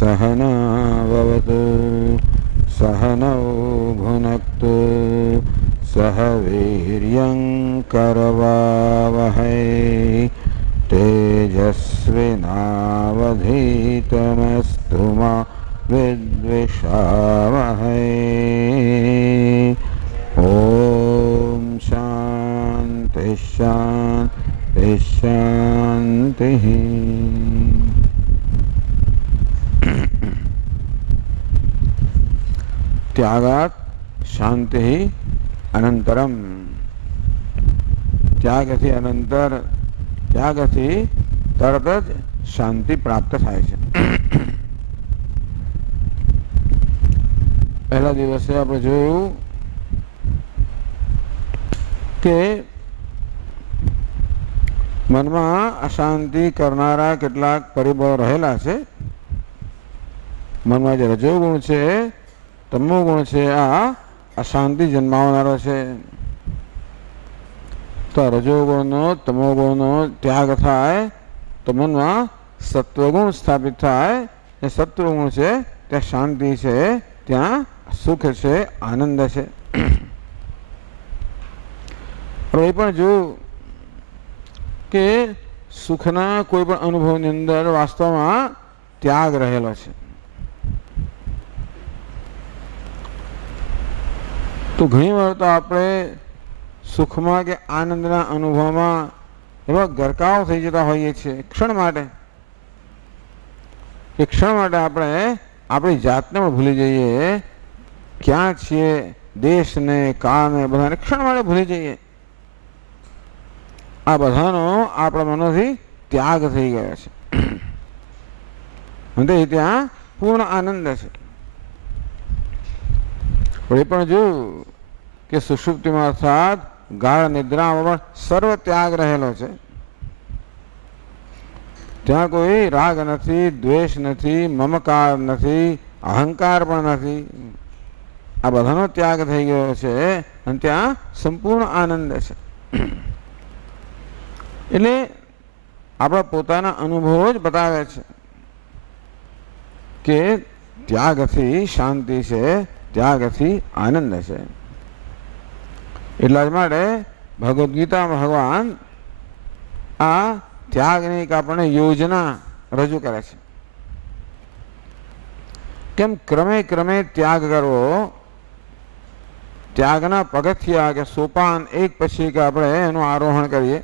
सहनाववतु सहनौ भुनक्तु सह वीर्यङ्करवावहै तेजस्विनावधीतमस्तु मा विद्विषावहै। ॐ शान्ति शान्ति शान्तिः। त्यागात् शांति अनंतरम। त्यागથી अनंतर त्यागથી તરત જ શાંતિ પ્રાપ્ત થાય છે। પહેલા દિવસે આપણે જોયું કે મનમાં અશાંતિ કરનારા કેટલાક પરિબળો રહેલા છે। મનમાં જે રજોગુણ છે, તમો ગુણ છે, આ અશાંતિ જન્માવનારો છે। તો રજોગુણનો તમોગુણનો ત્યાગ થાય તો મનમાં સત્વગુણ સ્થાપિત થાય। એ સત્વગુણ છે ત્યાં શાંતિ છે, ત્યાં સુખ છે, આનંદ છે। એ પણ જોયું કે સુખના કોઈ પણ અનુભવની અંદર વાસ્તવમાં ત્યાગ રહેલો છે। તો ઘણી વાર તો આપણે સુખમાં કે આનંદના અનુભવમાં એવા ગરકાવ થઈ જતા હોઈએ છીએ ક્ષણ માટે। એ ક્ષણ માટે આપણે આપણી જાતને પણ ભૂલી જઈએ, ક્યાં છીએ, દેશને, કાળને, બધાને ક્ષણ માટે ભૂલી જઈએ। આ બધાનો આપણા મનોથી ત્યાગ થઈ ગયો છે અને ત્યાં પૂર્ણ આનંદ છે। એ પણ જોયું કે સુષુપ્તિમાં અર્થાત ગાઢ નિદ્રામાં પણ સર્વ ત્યાગ રહેલો છે। ત્યાં કોઈ રાગ નથી, દ્વેષ નથી, મમકાર નથી, અહંકાર પણ નથી। આ બધાનો ત્યાગ થઈ ગયો છે અને ત્યાં સંપૂર્ણ આનંદ છે। એટલે આપણા પોતાના અનુભવો જ બતાવે છે કે ત્યાગથી શાંતિ છે, ત્યાગથી આનંદ છે। એટલા જ માટે ભગવદ્ ગીતામાં ભગવાન આ ત્યાગની એક આપણને યોજના રજૂ કરે છે। કેમ ક્રમે ક્રમે ત્યાગ કરવો, ત્યાગના પગથિયા કે સોપાન એક પછી કે આપણે એનું આરોહણ કરીએ।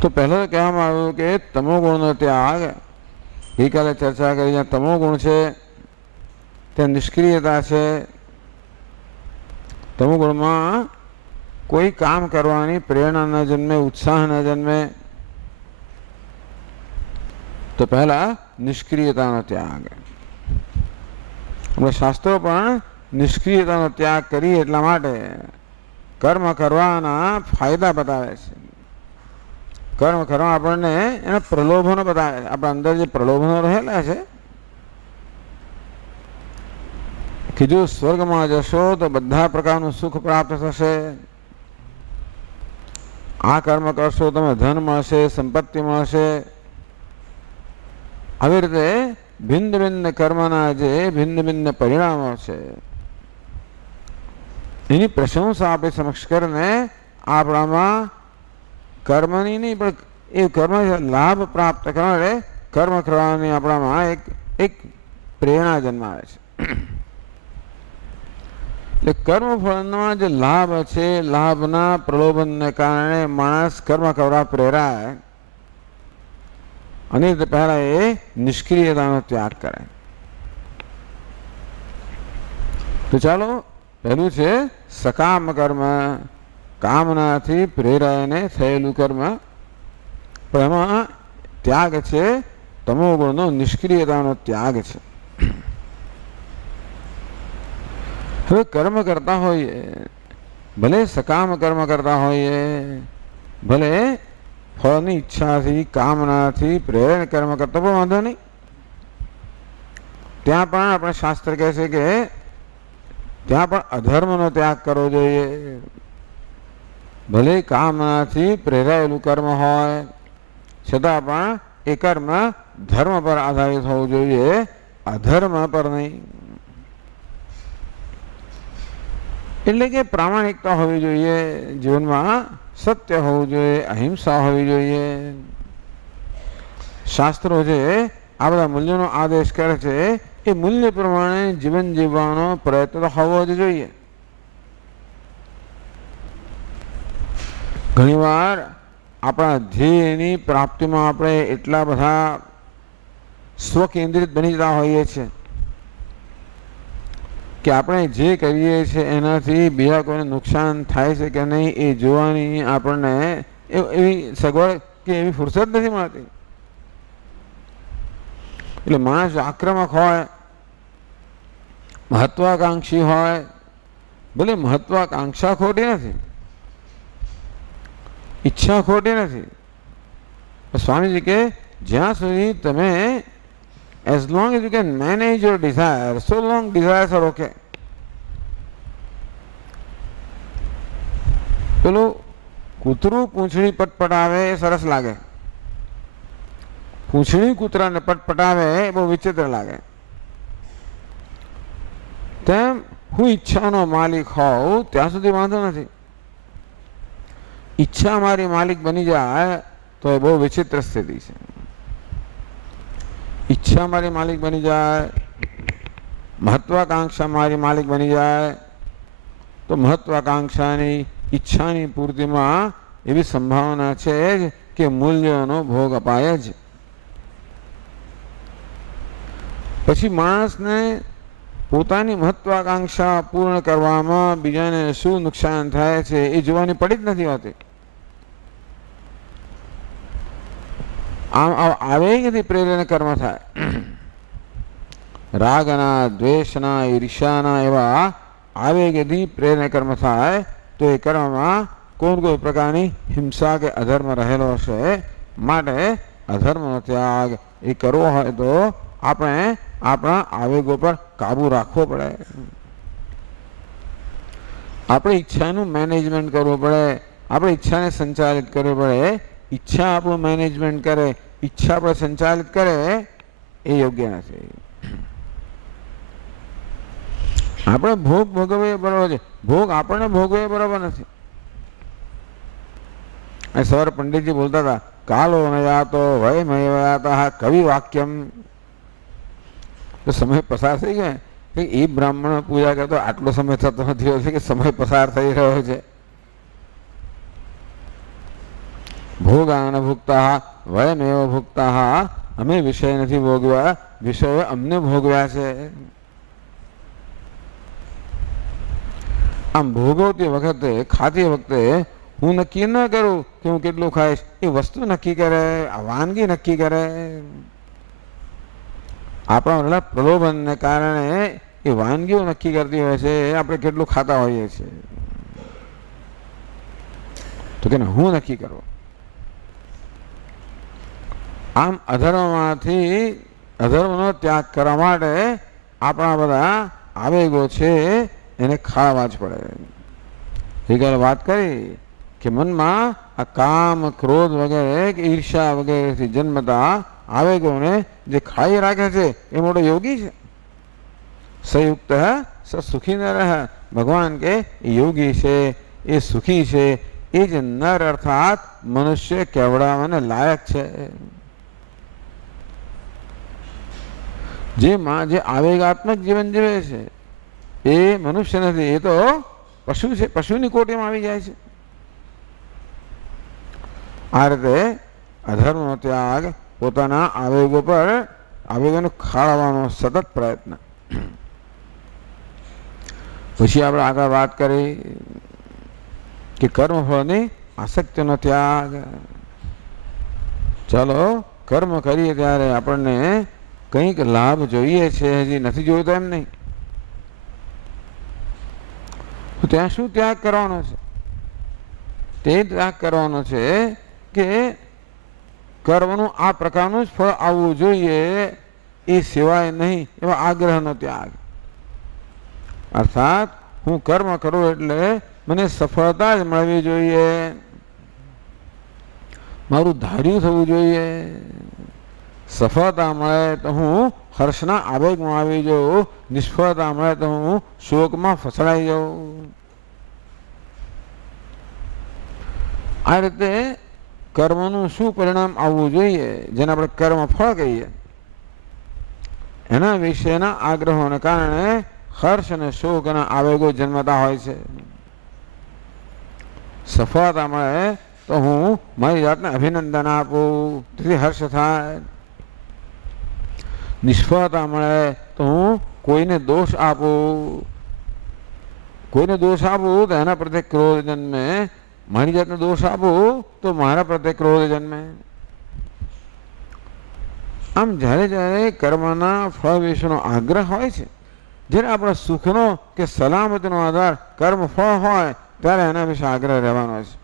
તો પહેલા તો કહેવામાં આવ્યું કે તમોગુણનો ત્યાગ, ગઈકાલે ચર્ચા કરી, જ્યાં તમોગુણ છે ત્યાં નિષ્ક્રિયતા છે। તમોગુણમાં કોઈ કામ કરવાની પ્રેરણા ન જન્મે, ઉત્સાહ ન જન્મે। તો પહેલા નિષ્ક્રિયતાનો ત્યાગ। આપણે શાસ્ત્રો પણ નિષ્ક્રિયતાનો ત્યાગ કરીએ એટલા માટે કર્મ કરવાના ફાયદા બતાવે છે। કર્મ કરવા આપણને એના પ્રલોભનો બતાવે છે। આપણા અંદર જે પ્રલોભનો રહેલા છે કે જો સ્વર્ગમાં જશો તો બધા પ્રકારનું સુખ પ્રાપ્ત થશે, આ કર્મ કરશો તમે ધન મળશે, સંપત્તિ મળશે। આવી રીતે ભિન્ન ભિન્ન કર્મના જે ભિન્ન ભિન્ન પરિણામો છે એની પ્રશંસા આપણી સમક્ષ કરીને આપણામાં કર્મની નહીં પણ એ કર્મ લાભ પ્રાપ્ત કરવા માટે કર્મ કરવાની આપણામાં એક પ્રેરણા જન્માવે છે। એટલે કર્મફળના જે લાભ છે, લાભના પ્રલોભનને કારણે માણસ કર્મ કરવા પ્રેરાય અને પહેલા એ નિષ્ક્રિયતાનો ત્યાગ કરે। તો ચાલો પહેલું છે સકામ કર્મ, કામનાથી પ્રેરાયને થયેલું કર્મ। પણ એમાં ત્યાગ છે તમોગુણનો, નિષ્ક્રિયતાનો ત્યાગ છે। હવે કર્મ કરતા હોઈએ, ભલે સકામ કર્મ કરતા હોઈએ, ભલે ફળની ઈચ્છાથી, કામનાથી પ્રેરણ કર્મ કરતા પણ વાંધો નહીં। ત્યાં પણ આપણે શાસ્ત્ર કહે છે કે ત્યાં પણ અધર્મનો ત્યાગ કરવો જોઈએ। ભલે કામનાથી પ્રેરાયેલું કર્મ હોય છતાં પણ એ કર્મ ધર્મ પર આધારિત હોવું જોઈએ, અધર્મ પર નહીં. એટલે કે પ્રામાણિકતા હોવી જોઈએ જીવનમાં, સત્ય હોવું જોઈએ, અહિંસા હોવી જોઈએ. શાસ્ત્રો છે આ બધા મૂલ્યોનો આદેશ કરે છે, એ મૂલ્ય પ્રમાણે જીવન જીવવાનો પ્રયત્ન હોવો જ જોઈએ. ઘણીવાર આપણા ધ્યેયની પ્રાપ્તિમાં આપણે એટલા બધા સ્વકેન્દ્રિત બની જતા હોઈએ છીએ કે આપણે જે કરીએ છીએ એનાથી બીજા કોઈને નુકસાન થાય છે કે નહીં એ જોવાની આપણને એવી સગવડ કે એવી ફુરસદ નથી મળતી. એટલે માણસ આક્રમક હોય, મહત્વાકાંક્ષી હોય, ભલે મહત્વાકાંક્ષા ખોટી નથી, ઈચ્છા ખોટી નથી. સ્વામીજી કે જ્યાં સુધી તમે as long as you can manage your desire, so long desires are okay. પેલું કૂતરું પૂંછડી પટપટાવે એ સરસ લાગે, પૂંછડી કૂતરાને પટપટાવે એ બહુ વિચિત્ર લાગે. તેમ હું ઈચ્છાનો માલિક હોઉં ત્યાં સુધી વાંધો નથી. ઈચ્છા મારી માલિક બની જાય તો એ બહુ વિચિત્ર સ્થિતિ છે. ઈચ્છા મારી માલિક બની જાય, મહત્વાકાંક્ષા મારી માલિક બની જાય તો મહત્વાકાંક્ષાની ઈચ્છાની પૂર્તિમાં એવી સંભાવના છે જ કે મૂલ્યોનો ભોગ અપાય જ. પછી માણસને પોતાની મહત્વાકાંક્ષા પૂર્ણ કરવામાં બીજાને શું નુકસાન થાય છે એ જોવાની પડી જ નથી હોતી. આમ આવેગથી પ્રેરણા કર્મ થાય. રાગના, દ્વેષના, ઈર્ષ્યાના એવા આવેગથી પ્રેરણા કર્મ થાય તો એ કર્મમાં કોઈ પ્રકારની હિંસા કે અધર્મ રહેલો હશે. માટે અધર્મનો ત્યાગ એ કરવો હોય તો આપણે આપણા આવેગો પર કાબુ રાખવો પડે. આપણે ઈચ્છાનું મેનેજમેન્ટ કરવું પડે, આપણે ઈચ્છાને સંચાલિત કરવું પડે. ઈચ્છા આપણું મેનેજમેન્ટ કરે, ઈચ્છા આપણે સંચાલિત કરે એ યોગ્ય નથી. આપણે ભોગ ભોગવીએ બરોબર છે, ભોગ આપણને ભોગવે બરોબર નથી. સવારે પંડિતજી બોલતા હતા કાલો નયાતો વયમયતા કવિ વાક્યમ. તો સમય પસાર થઈ ગયો કે એ બ્રાહ્મણ પૂજા કરતો આટલો સમય થતો નથી હોતો કે સમય પસાર થઈ રહ્યો છે. ભોગાન ભુક્તા વયમેવ ભુક્તા, અમે વિષય નથી ભોગવ્યા, વિષયો અમને ભોગવ્યા છે. આમ ભોગવતી વખતે, ખાતી વખતે હું નક્કી ન કરું કે હું કેટલું ખાઈશ, એ વસ્તુ નક્કી કરે, આ વાનગી નક્કી કરે. આપણા પ્રલોભનને કારણે એ વાનગીઓ નક્કી કરતી હોય છે આપણે કેટલું ખાતા હોઈએ છીએ. તો કે હું નક્કી કરું. આમ અધર્મમાંથી અધર્મનો ત્યાગ કરવા માટે આપણા બધા આવેગો છે એને ખાળવા જ પડે. ગઈકાલે વાત કરી કે મનમાં આ કામ, ક્રોધ વગેરે કે ઈર્ષા વગેરેથી જન્મતા આવેગોને જે ખાઈ રાખે છે એ મોટો યોગી છે. સંયુક્ત સ સુખી ન રહે. ભગવાન કે યોગી છે, એ સુખી છે, એ જ નર અર્થાત મનુષ્ય કહેવડાવવાને લાયક છે. જે આવેગાત્મક જીવન જીવે છે એ મનુષ્ય નથી, એ તો પશુ છે, પશુની કોટીમાં આવી જાય છે. આ રીતે અધર્મનો ત્યાગ, પોતાના આવેગો પર આવેગોને ખાળવાનો સતત પ્રયત્ન. પછી આપણે આગળ વાત કરી કે કર્મફળની આસક્તિનો ત્યાગ. ચાલો કર્મ કરીએ ત્યારે આપણને કંઈક લાભ જોઈએ છે, હજી નથી જોઈતો એમ નહીં. તો ત્યાં શું ત્યાગ કરવાનો છે? તે ત્યાગ કરવાનો છે કે કર્મનું આ પ્રકારનું જ ફળ આવવું જોઈએ એ સિવાય નહીં એવા આગ્રહનો ત્યાગ. અર્થાત હું કર્મ કરું એટલે મને સફળતા જ મળવી જોઈએ, મારું ધાર્યું થવું જોઈએ, સફળતા મળે તો હું હર્ષના આવેગમાં આવી જાઉં, નિષ્ફળતા મળે તો હું શોકમાં ફસડાઈ જાઉં. આ રીતે કર્મનું શું પરિણામ આવવું જોઈએ, જેને આપણે કર્મ ફળ કહીએ, એના વિશેના આગ્રહોને કારણે હર્ષ અને શોક અને આવેગો જન્મતા હોય છે. સફળતા મળે તો હું મારી જાતને અભિનંદન આપું, તેથી હર્ષ થાય. નિષ્ફળતા મળે તો હું કોઈને દોષ આપું, તો એના પ્રત્યે ક્રોધ જન્મે. મારી જાતને દોષ આપું તો મારા પ્રત્યે ક્રોધ જન્મે. આમ જ્યારે જ્યારે કર્મના ફળ વિશેનો આગ્રહ હોય છે, જ્યારે આપણા સુખનો કે સલામતીનો આધાર કર્મ ફળ હોય, ત્યારે એના વિશે આગ્રહ રહેવાનો છે.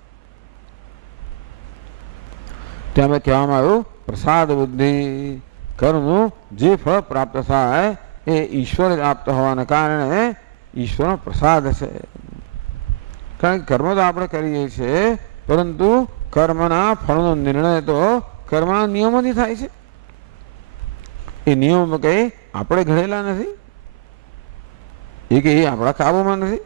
ત્યાં કહેવામાં આવ્યું પ્રસાદ બુદ્ધિ, કર્મનું જે ફળ પ્રાપ્ત થાય એ ઈશ્વર જ આપતો હોવાના કારણે ઈશ્વરનો પ્રસાદ છે. કારણ કે કર્મ તો આપણે કરીએ છીએ, પરંતુ કર્મના ફળનો નિર્ણય તો કર્મના નિયમોથી થાય છે. એ નિયમો કંઈ આપણે ઘડેલા નથી, એ કંઈ આપણા કાબુમાં નથી.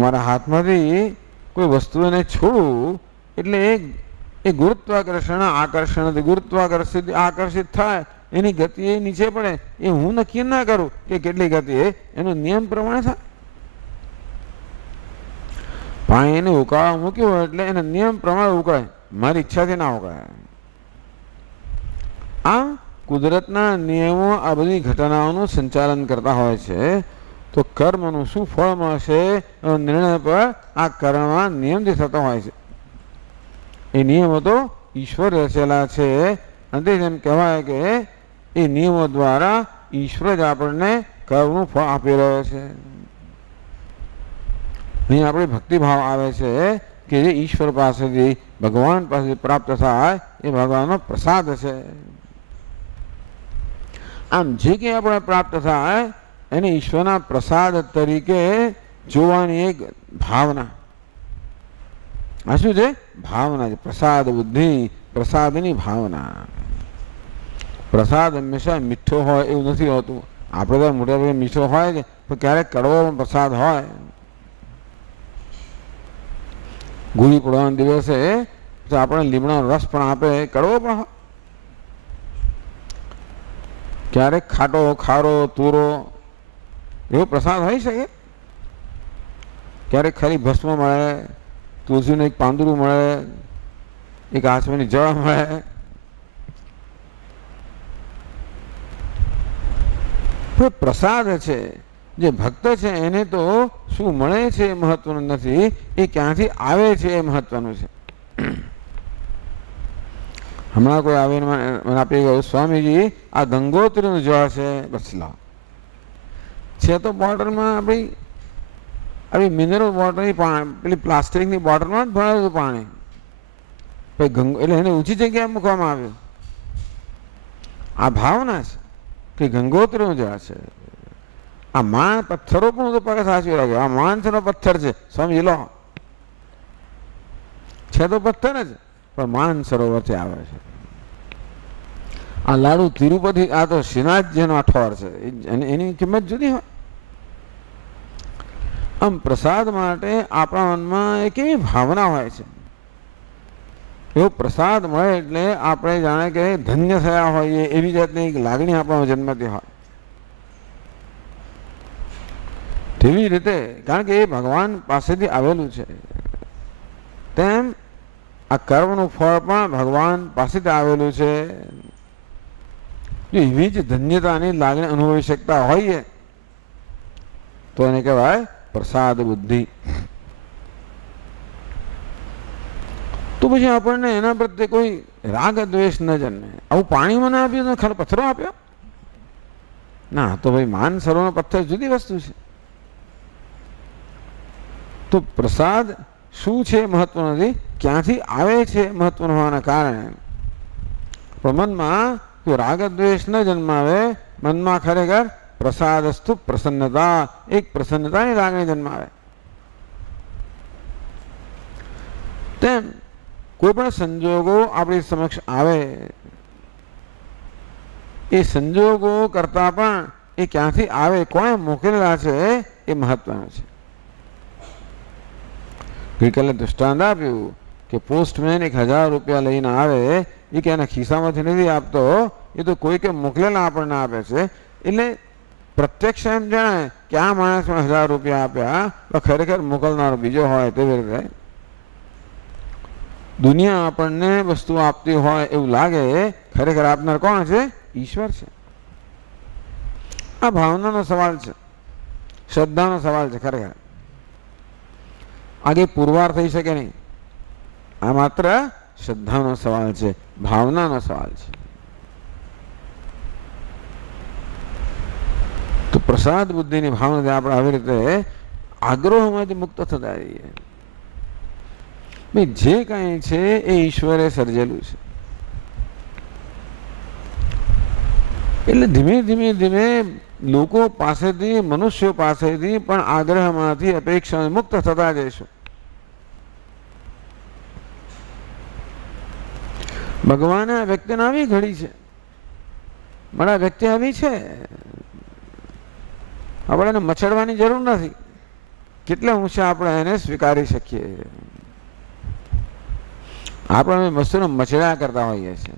મારા હાથમાંથી કોઈ વસ્તુને છોડું એટલે એ ગુરુત્વાકર્ષણ આકર્ષણથી આકર્ષિત થાય, એની ગતિ એ નીચે પડે, એ હું નક્કી ના કરું કે કેટલી ગતિ એનો નિયમ પ્રમાણે થાય. પાણીને ઉકાળવા મૂક્યું એટલે એના નિયમ પ્રમાણે ઉકાળે, મારી ઈચ્છાથી ના ઉકાળે. આ કુદરતના નિયમો આ બધી ઘટનાઓનું સંચાલન કરતા હોય છે. તો કર્મનું શું ફળ મળશે એનો નિર્ણય પર આ કર્મમાં નિયમથી થતો હોય છે. એ નિયમો તો ઈશ્વર રચેલા છે, અને તેમ કહેવાય કે એ નિયમો દ્વારા ઈશ્વર જ આપણને કર્મનું ફળ આપી રહ્યો છે. અહીં આપણે ભક્તિભાવ આવે છે કે જે ઈશ્વર પાસેથી ભગવાન પાસેથી પ્રાપ્ત થાય એ ભગવાનનો પ્રસાદ છે. આમ જે કંઈ આપણે પ્રાપ્ત થાય એને ઈશ્વરના પ્રસાદ તરીકે જોવાની એક ભાવના. આ શું છે? ભાવના છે. પ્રસાદ બુદ્ધિ, પ્રસાદની ભાવના. પ્રસાદ હંમેશા મીઠો હોય એવું નથી હોતું. આપણે તો મોટા ભાગે મીઠો હોય છે, પણ ક્યારેક કડવો પ્રસાદ હોય. ગુડી પડવાના દિવસે તો આપણે લીમડાનો રસ પણ આપે, કડવો પણ હોય. ક્યારેક ખાટો ખારો તુરો એવો પ્રસાદ હોઈ શકે. ક્યારેક ખાલી ભસ્મ મળે, તુલસીનું એક પાંદડું મળે, એક આસમાની જળ મળે. પ્રસાદ છે, જે ભક્ત છે એને તો શું મળે છે એ મહત્વનું નથી, એ ક્યાંથી આવે છે એ મહત્વનું છે. હમણાં કોઈ આવીને મને આપી ગયું, સ્વામીજી આ ગંગોત્રીનું જળ છે. બસ લાવ છે તો બોટલમાં આપણી મિનરલ બોટલની પેલી પ્લાસ્ટિકની બોટલમાં જ ભરાયું પાણી. એટલે એને ઊંચી જગ્યાએ મૂકવામાં આવ્યું. આ ભાવના છે કે ગંગોત્રીનું જળ છે. આ માન પથ્થરો પણ તો પગે સાચવી રાખ્યો. આ માણસનો પથ્થર છે, સમજી લો. છે તો પથ્થર જ, પણ માન સરોવરથી આવે છે. આ લાડુ તિરુપતિ, આ તો શ્રીનાથજીનો અઠવાડ છે, એની કિંમત જુદી હોય. આમ પ્રસાદ માટે આપણા મનમાં એક એવી ભાવના હોય છે, એવો પ્રસાદ મળે એટલે આપણે જાણે કે ધન્ય થયા હોઈએ એવી જાતની એક લાગણી આપણા જન્મથી હોય. તેવી રીતે કારણ કે એ ભગવાન પાસેથી આવેલું છે, તેમ આ કર્મનું ફળ પણ ભગવાન પાસેથી આવેલું છે. જો એવી જ ધન્યતાની લાગણી અનુભવી શકતા હોઈએ તો એને કહેવાય પ્રસાદ બુદ્ધિ. તો પછી આપણને એના પ્રત્યે કોઈ રાગ દ્વેષ ન જન્મે. આવું પાણી મને આપ્યું તો ખાલી પથ્થરો આપ્યો ના, તો ભાઈ માન સરોવરનો પથ્થર જુદી વસ્તુ છે. તો પ્રસાદ શું છે મહત્વ નથી, ક્યાંથી આવે છે મહત્વનું હોવાના કારણે પણ મનમાં જો રાગ દ્વેષ ન જન્માવે, મનમાં ખરેખર પ્રસાદસ્તુ પ્રસન્નતા, એક પ્રસન્નતાની લાગણી જન્માવે. તેમ કોઈ પણ સંજોગો આપણી સમક્ષ આવે એ સંજોગો કરતાં પણ એ ક્યાંથી આવે, કોણે મોકલેલા છે એ મહત્વનું છે. ગઈકાલે દૃષ્ટાંત આપ્યું કે પોસ્ટમેન 1000 રૂપિયા લઈને આવે, એ કે એના ખિસ્સામાંથી નથી આપતો, એ તો કોઈ કે મોકલેલા આપણને આપે છે. એટલે પ્રત્યક્ષ એમ જણાય કે આ માણસને 1000 રૂપિયા આપ્યા, તો ખરેખર મોકલનારો બીજો હોય. તેવી રીતે દુનિયા આપણને વસ્તુ આપતી હોય એવું લાગે, ખરેખર આપનાર કોણ છે? ઈશ્વર છે. આ ભાવનાનો સવાલ છે, શ્રદ્ધાનો સવાલ છે. ખરેખર આગે પુરવાર થઈ શકે નહીં. આ માત્ર શ્રદ્ધાનો સવાલ છે, ભાવનાનો સવાલ છે. તો પ્રસાદ બુદ્ધિની ભાવનાથી આપણે આવી રીતે આગ્રહોમાંથી મુક્ત થતા રહીએ. ભાઈ જે કાંઈ છે એ ઈશ્વરે સર્જેલું છે. એટલે ધીમે ધીમે ધીમે લોકો પાસેથી, મનુષ્યો પાસેથી પણ આગ્રહમાંથી, અપેક્ષા મુક્ત થતા જઈશું. ભગવાને આ વ્યક્તિને આવી ઘડી છે, મારા વ્યક્તિ આવી છે, આપણે એને મચડવાની જરૂર નથી. કેટલા ઊંચા આપણે એને સ્વીકારી શકીએ. આપણે વસ્તુને મચડ્યા કરતા હોઈએ છીએ,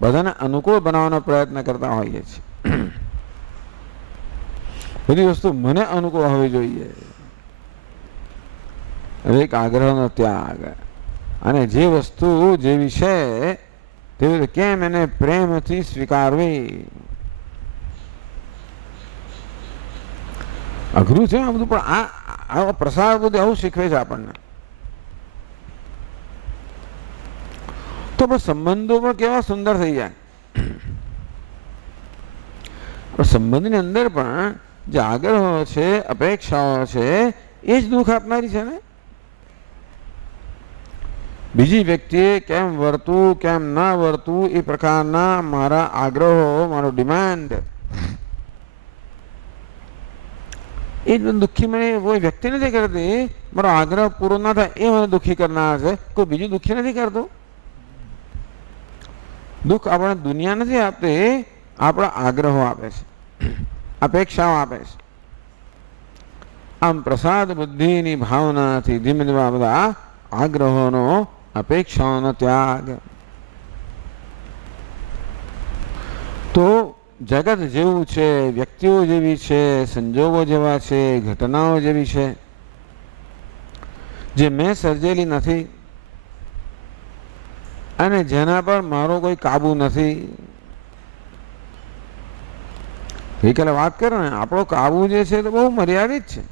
બધાને અનુકૂળ બનાવવાનો પ્રયત્ન કરતા હોઈએ છીએ. બધી વસ્તુ મને અનુકૂળ હોવી જોઈએ. એક આગ્રહનો ત્યાગ, અને જે વસ્તુ જેવી છે તેવી કેમ એને પ્રેમથી સ્વીકારવી. અઘરું છે આ બધું, પણ આ પ્રસાદ બધું આવું શીખવે છે આપણને. તો પણ સંબંધો પણ કેવા સુંદર થઈ જાય. સંબંધની અંદર પણ જે આગ્રહો છે, અપેક્ષાઓ છે, એ જ દુઃખ આપનારી છે ને. બીજી વ્યક્તિએ કેમ વર્તું, કેમ ના વર્તું, એ પ્રકારના મારા આગ્રહો, મારો ડિમાન્ડ, એ જ દુઃખી મને કોઈ વ્યક્તિ નથી કરતી. મારો આગ્રહ પૂરો ના થાય એ મને દુઃખી કરનાર છે, કોઈ બીજું દુઃખી નથી કરતું. દુઃખ આપણે દુનિયા નથી આપતી, આપણા આગ્રહો આપે છે, અપેક્ષાઓ આપે છે. આમ પ્રસાદ બુદ્ધિની ભાવનાથી ધીમે ધીમે બધા આગ્રહોનો, અપેક્ષાઓનો ત્યાગ. તો જગત જેવું છે, વ્યક્તિઓ જેવી છે, સંજોગો જેવા છે, ઘટનાઓ જેવી છે, જે મેં સર્જેલી નથી અને જેના પર મારો કોઈ કાબુ નથી. ગઈકાલે વાત કરો ને, આપણો કાબુ જે છે તો બહુ મર્યાદિત છે.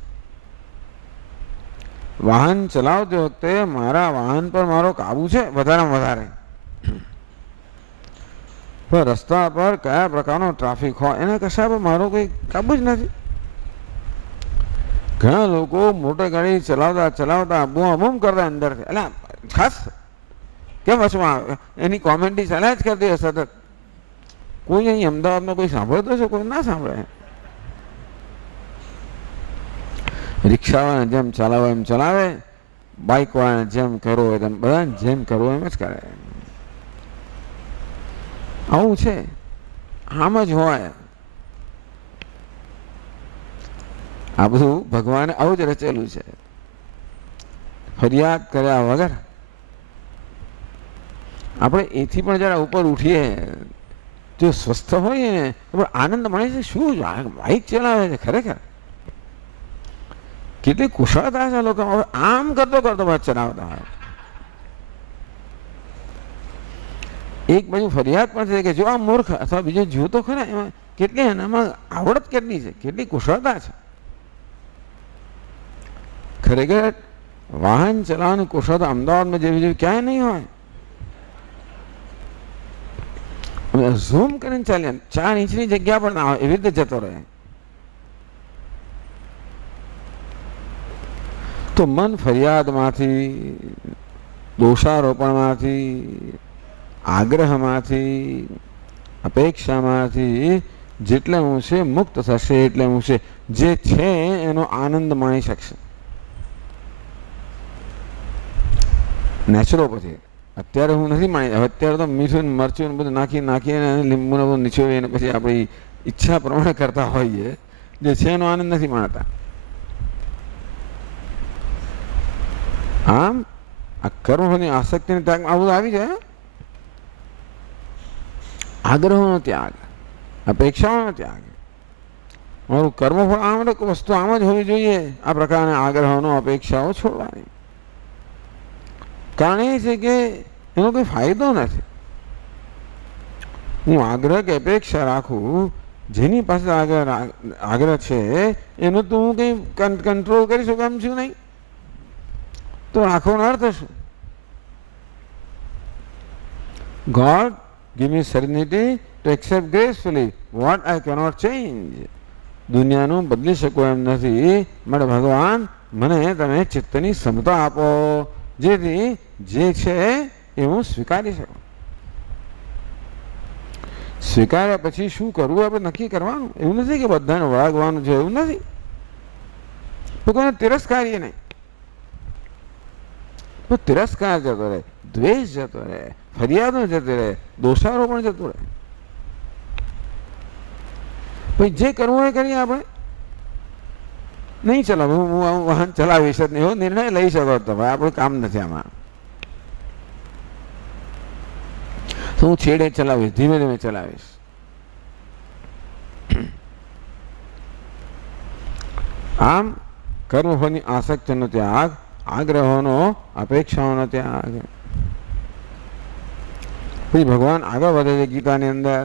વાહન ચલાવતી વખતે મારા વાહન પર મારો કાબુ છે વધારેમાં વધારે, પણ રસ્તા પર કયા પ્રકારનો ટ્રાફિક હોય એના કશા પર મારો કોઈ કાબુ જ નથી. ઘણા લોકો મોટર ગાડી ચલાવતા ચલાવતા બૂમ કરતા અંદરથી, એટલે ખાસ કેમ વચમાં આવે એની કોમેન્ટ્રી ચાલ્યા જ કરતી હશે સતત. કોઈ અહીં અમદાવાદમાં કોઈ સાંભળતો હશે, કોઈ ના સાંભળે. રિક્ષાવાળાને જેમ ચલાવે એમ ચલાવે, બાઇકવાળાને જેમ કરવો હોય તેમ, બધાને જેમ કરવું એમ જ કરે. આવું છે, આમ જ હોય. આ બધું ભગવાને આવું જ રચેલું છે, ફરિયાદ કર્યા વગર. આપણે એથી પણ જરા ઉપર ઉઠીએ, જો સ્વસ્થ હોઈએ ને તો આનંદ મળે છે. શું બાઇક ચલાવે છે, ખરેખર કેટલી કુશળતા છે લોકો. હવે આમ કરતો કરતો બસ ચલાવતા હોય. એક બાજુ ફરિયાદ પણ છે કે જો આ મૂર્ખ અથવા બીજો જોતો ખરા, એમાં કેટલી એનામાં આવડત કેટલી છે, કેટલી કુશળતા છે. ખરેખર વાહન ચલાવવાની કુશળતા અમદાવાદમાં જેવી ક્યાંય નહીં હોય. ઝૂમ કરીને ચાલ્યા, 4 ઇંચની જગ્યા પણ ના હોય એવી રીતે જતો રહે. તો મન ફરિયાદમાંથી, દોષારોપણમાંથી, આગ્રહમાંથી, અપેક્ષામાંથી જેટલા ઊંચે મુક્ત થશે એટલે ઊંચે જે છે એનો આનંદ માણી શકશે. નેચરોપેથી અત્યારે હું નથી માણી, અત્યારે તો મીઠું મરચું ને બધું નાખીને લીંબુને બધું નીચોવીને પછી આપણી ઈચ્છા પ્રમાણે કરતા હોઈએ, જે છે એનો આનંદ નથી માણતા. આમ આ કર્મફળની આસક્તિને ત્યાગમાં આવું આવી જાય. આગ્રહોનો ત્યાગ, અપેક્ષાઓનો ત્યાગ. મારું કર્મફળ આમ વસ્તુ આમ જ હોવી જોઈએ, આ પ્રકારના આગ્રહોનો અપેક્ષાઓ છોડવાની. કારણ એ છે કે એનો કોઈ ફાયદો નથી. હું આગ્રહ કે અપેક્ષા રાખું, જેની પાસે આગ્રહ છે એનો તો હું કંઈ કંટ્રોલ કરી શકું એમ છું નહીં, તો રાખવાનો અર્થ શું? God give me serenity to accept gracefully what I cannot change. દુનિયાનું બદલી શકો એમ નથી, માટે ભગવાન મને તમે ચિત્તની ક્ષમતા આપો, જેથી જે છે એ હું સ્વીકારી શકું. સ્વીકાર્યા પછી શું કરવું આપણે નક્કી કરવાનું. એવું નથી કે બધાને વળગવાનું છે, એવું નથી. તો કોઈને તિરસ્કારીએ નહીં. તો તિરસ્કાર જતો રહે, દ્વેષ જતો રહે, ફરિયાદો જતી રહે, દોષારોપણ જતું રહે. પછી જે કરવું એ કરીએ આપણે. નહીં ચલાવો, હું વાહન ચલાવીશ જ નહીં, એવો નિર્ણય લઈ શકો તો ભાઈ આપણું કામ નથી આમાં. તો હું છેડે ચલાવીશ, ધીમે ધીમે ચલાવીશ. આમ કર્મફળની આસક્તિનો ત્યાગ, આગ્રહોનો અપેક્ષાઓનો ત્યાગ. પછી ભગવાન આગળ વધે છે ગીતાની અંદર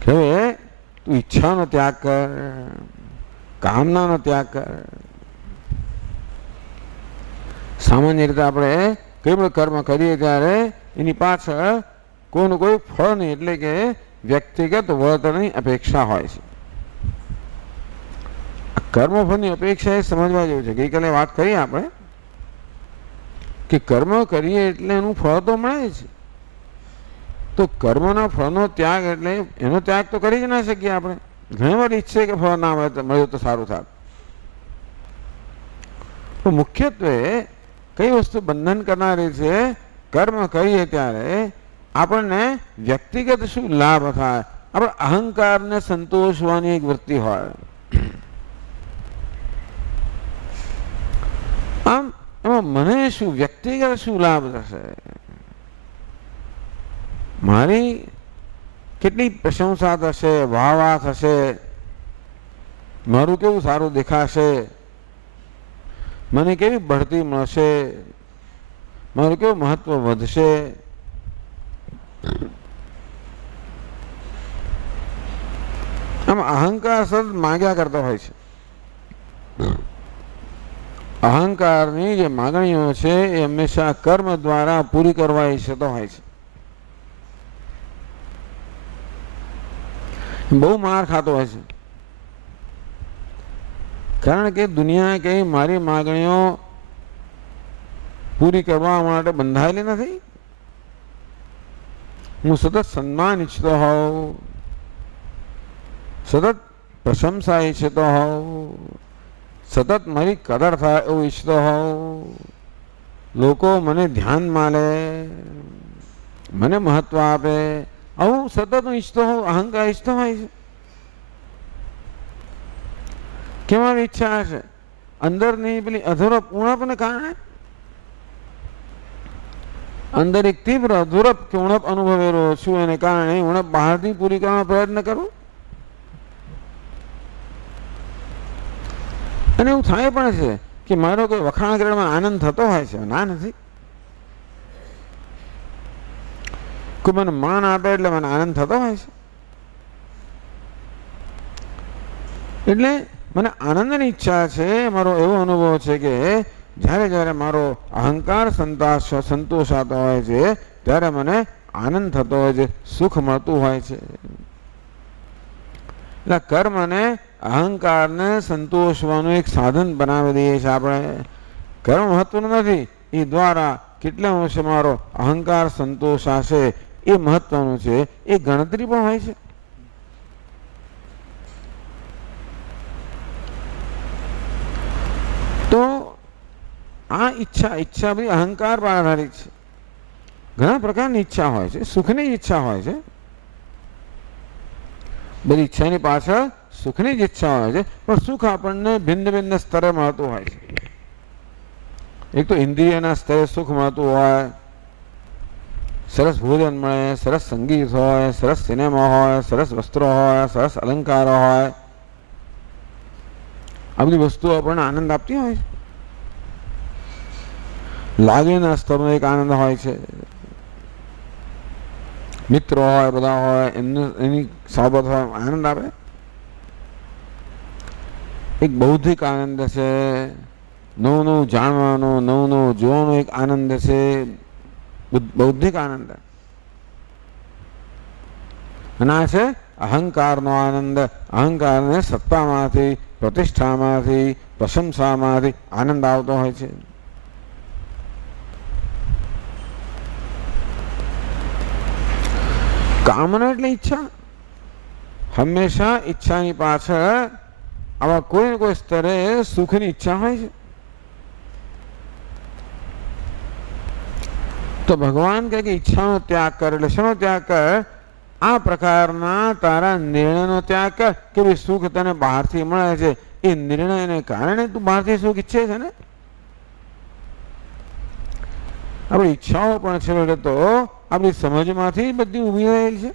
કે તું ઈચ્છાનો ત્યાગ કર, કામનાનો ત્યાગ કર. સામાન્ય રીતે આપણે કઈ પણ કર્મ કરીએ ત્યારે એની પાછળ કોઈનું કોઈ ફળ નહીં, એટલે કે વ્યક્તિગત વળતરની અપેક્ષા હોય છે. કર્મફળની અપેક્ષા એ સમજવા જેવું છે. ગઈકાલે વાત કરી આપણે કે કર્મ કરીએ એટલે એનું ફળ તો મળે છે. તો કર્મના ફળનો ત્યાગ એટલે એનો ત્યાગ તો કરી જ ના શકીએ આપણે. ઘણી વાર ઈચ્છે કે ફળ ના મળે તો સારું થાત. તો મુખ્યત્વે કઈ વસ્તુ બંધન કરનારી છે? કર્મ કરીએ ત્યારે આપણને વ્યક્તિગત શું લાભ થાય, આપણે અહંકારને સંતોષવાની એક વૃત્તિ હોય. આમ એમાં મને શું વ્યક્તિગત શું લાભ થશે, મારી કેટલી પ્રશંસા થશે, વાહ થશે, મારું કેવું સારું દેખાશે, મને કેવી બઢતી મળશે, મારું કેવું મહત્વ વધશે. આમ અહંકાર સતત માંગ્યા કરતો હોય છે. અહંકારની જે માગણીઓ છે એ હંમેશા કર્મ દ્વારા પૂરી કરવા ઈચ્છતો હોય છે. બહુ માર ખાતો હોય છે, કારણ કે દુનિયા કઈ મારી માગણીઓ પૂરી કરવા માટે બંધાયેલી નથી. હું સતત સન્માન ઈચ્છતો હોઉં, સતત પ્રશંસા ઈચ્છતો હોઉં, સતત મારી કદર થાય એવું ઈચ્છતો હોઉં, લોકો મને ધ્યાનમાં લે, મને મહત્વ આપે, આવું સતત હું ઈચ્છતો હોઉં. અહંકાર ઈચ્છતો હોય છે. કેમ આવી ઈચ્છા હશે? અંદરની પેલી અધૂરપ ઉણપને કારણે. અંદર એક તીવ્ર અધૂરપ કે ઉણપ અનુભવેલો છું, એને કારણે ઉણપ બહારથી પૂરી કરવાનો પ્રયત્ન કરું. અને એવું થાય પણ છે કે મારો કોઈ વખાણ કરવામાં આનંદ થતો હોય છે. ના નથી. કોઈ મને માન આપે એટલે મને આનંદ થતો હોય છે. એટલે મને આનંદની ઈચ્છા છે. મારો એવો અનુભવ છે કે જ્યારે જ્યારે મારો અહંકાર સંતોષાતો હોય છે ત્યારે મને આનંદ થતો હોય છે, સુખ મળતું હોય છે. એટલે કર્મને અહંકારને સંતોષવાનું એક સાધન બનાવી દઈએ છીએ આપણે. કર્મ મહત્વનું નથી, એ દ્વારા કેટલા અંશે મારો અહંકાર સંતોષાશે એ મહત્વનું છે. એ ગણતરી પણ હોય છે. તો આ ઈચ્છા બધી અહંકાર પર આધારિત છે. ઘણા પ્રકારની ઈચ્છા હોય છે, સુખની ઈચ્છા હોય છે. બધી ઈચ્છાની પાછળ સુખની જ ઈચ્છા હોય છે, પણ સુખ આપણને ભિન્ન ભિન્ન સ્તરે મળતું હોય છે. એક તો ઇન્દ્રિયના સ્તરે સુખ મળતું હોય, સરસ ભોજન મળે, સરસ સંગીત હોય, સરસ સિનેમા હોય, સરસ વસ્ત્રો હોય, સરસ અલંકારો હોય, આ બધી વસ્તુઓ આપણને આનંદ આપતી હોય છે. લાગણીના સ્તરનો એક આનંદ હોય છે. મિત્રો હોય, બધા હોય, એની સોબત હોય, આનંદ આપે. એક બૌદ્ધિક આનંદ છે, નવું નવું જાણવાનો, નવું નવું જોવાનો એક આનંદ છે, બૌદ્ધિક આનંદ. અને આ છે અહંકારનો આનંદ. અહંકારને સત્તામાંથી, પ્રતિષ્ઠામાંથી, પ્રશંસામાંથી આનંદ આવતો હોય છે. કામના એટલે ઈચ્છા. હંમેશા ઈચ્છાની પાછળ આવા કોઈ ને કોઈ સ્તરે સુખની ઈચ્છા હોય છે. તો ભગવાન કહે કે ઈચ્છાનો ત્યાગ કર. એટલે શેનો ત્યાગ કર? આ પ્રકારના તારા નિર્ણયનો ત્યાગ કર કે ભાઈ સુખ તને બહારથી મળે છે, એ નિર્ણયને કારણે તું બહારથી સુખ ઈચ્છે છે ને. આપણી ઈચ્છાઓ પણ છે તો આપણી સમજમાંથી બધી ઊભી રહેલી છે.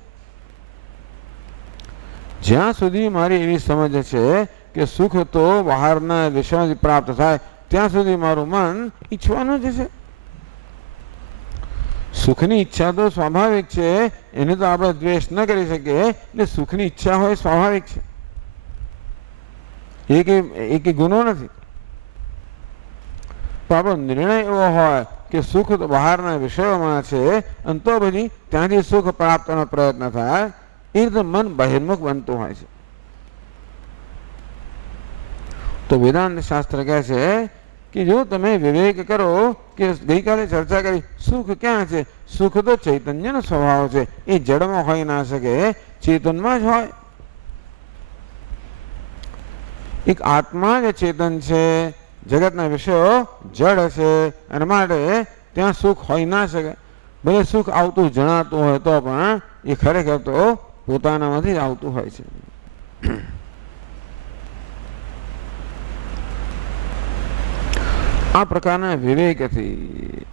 જ્યાં સુધી મારી એવી સમજ છે કે સુખ તો બહારના વિષયમાંથી પ્રાપ્ત થાય, ત્યાં સુધી મારું મન ઈચ્છવાનું જ છે. સુખની ઈચ્છા તો સ્વાભાવિક છે, એને તો આપણે દ્વેષ ન કરી શકીએ. એટલે સુખની ઈચ્છા હોય સ્વાભાવિક છે, એ ગુનો નથી. તો આપણો નિર્ણય એવો હોય કે સુખ તો બહારના વિષયોમાં છે, અને તો પછી ત્યાંથી સુખ પ્રાપ્તનો પ્રયત્ન થાય, એ રીતે મન બહિર્મુખ બનતું હોય છે. તો વેદાંત શાસ્ત્ર કહે છે કે જો તમે વિવેક કરો, કે ગઈકાલે ચર્ચા કરી, સુખ ક્યાં છે? સુખ તો ચૈતન્યનો સ્વભાવ છે, એ જડમાં હોઈ ના શકે, ચેતનમાં જ હોય. એક આત્મા જે ચેતન છે, જગતના વિષયો જડ છે, અને માટે ત્યાં સુખ હોઈ ના શકે. ભલે સુખ આવતું જણાતું હોય તો પણ એ ખરેખર તો પોતાનામાંથી જ આવતું હોય છે. આ પ્રકારના વિવેકથી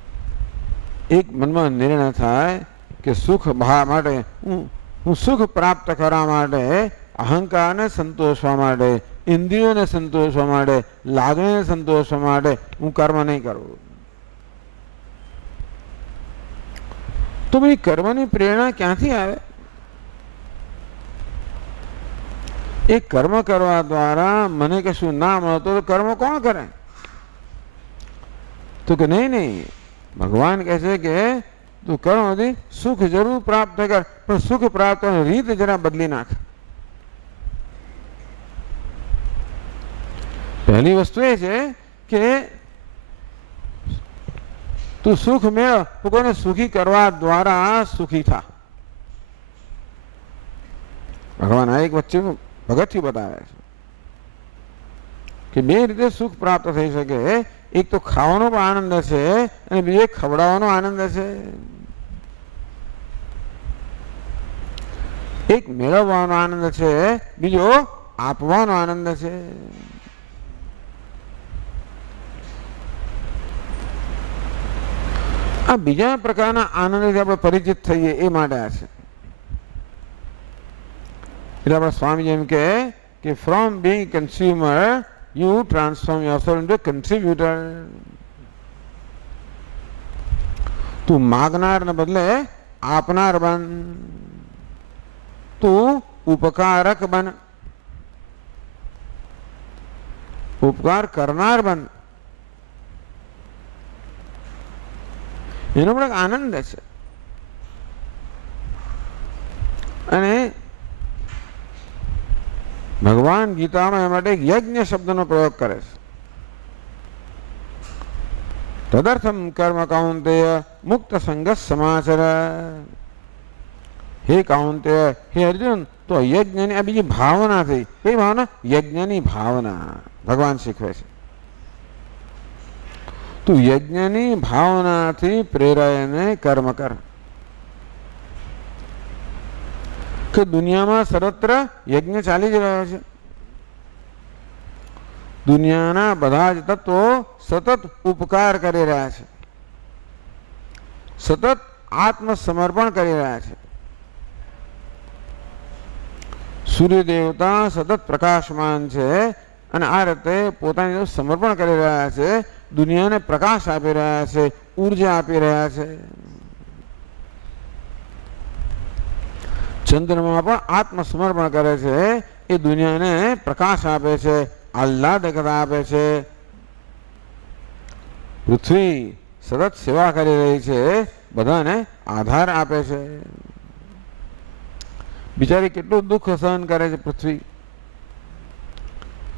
એક મનમાં નિર્ણય થાય કે સુખ માટે હું સુખ પ્રાપ્ત કરવા માટે, અહંકારને સંતોષવા માટે, ઇન્દ્રિયોને સંતોષવા માટે, લાગણીને સંતોષવા માટે હું કર્મ નહીં કરું. તો ભાઈ કર્મની પ્રેરણા ક્યાંથી આવે? એ કર્મ કરવા દ્વારા મને કશું ના મળતો તો કર્મ કોણ કરે? તો કે નહીં, ભગવાન કહે છે કે તું કર્મથી સુખ જરૂર પ્રાપ્ત કર, પણ સુખ પ્રાપ્ત કરવાની રીત જરા બદલી નાખ. પહેલી વસ્તુ એ છે કે તું સુખ મેળવ, તો કોઈને સુખી કરવા દ્વારા સુખી થા. ભગવાન આ એક વચ્ચે ભગતથી બતાવે છે કે બે રીતે સુખ પ્રાપ્ત થઈ શકે. એક તો ખાવાનો પણ આનંદ છે, અને બીજો ખવડાવવાનો આનંદ છે. એક મેળવવાનો આનંદ છે, બીજો આપવાનો આનંદ છે. આ બીજા પ્રકારના આનંદથી આપણે પરિચિત થઈએ એ માટે આ છે. એટલે આપણા સ્વામી એમ કે from being consumer you transform yourself into a contributor. તું માગનાર ને બદલે આપનાર બન. તું ઉપકારક બન, ઉપકાર કરનાર બન. એનો પણ એક આનંદ છે. અને ભગવાન ગીતામાં એ માટે એક યજ્ઞ શબ્દનો પ્રયોગ કરે છે. તદર્થમ કર્મ કૌંતેય મુક્ત સંગત સમાચર. હે કૌંતેય, હે અર્જુન, તો યજ્ઞની આ બીજી ભાવના થઈ. કઈ ભાવના? યજ્ઞની ભાવના ભગવાન શીખવે છે. તું યજ્ઞની ભાવનાથી પ્રેરાયને કર્મ કર. કે દુનિયામાં સર્વત્ર યજ્ઞ ચાલી જ રહ્યો છે. દુનિયાના બધા જ તત્વો સતત ઉપકાર કરી રહ્યા છે, સતત આત્મસમર્પણ કરી રહ્યા છે. સૂર્ય દેવતા સતત પ્રકાશમાન છે અને આ રીતે પોતાની સમર્પણ કરી રહ્યા છે, દુનિયાને પ્રકાશ આપી રહ્યા છે, ઉર્જા આપી રહ્યા છે. ચંદ્રમાં પણ આત્મસમર્પણ કરે છે, એ દુનિયાને પ્રકાશ આપે છે, આહ્લાદકતા આપે છે. પૃથ્વી સતત સેવા કરી રહી છે, બધાને આધાર આપે છે. બિચારી કેટલું દુઃખ સહન કરે છે પૃથ્વી.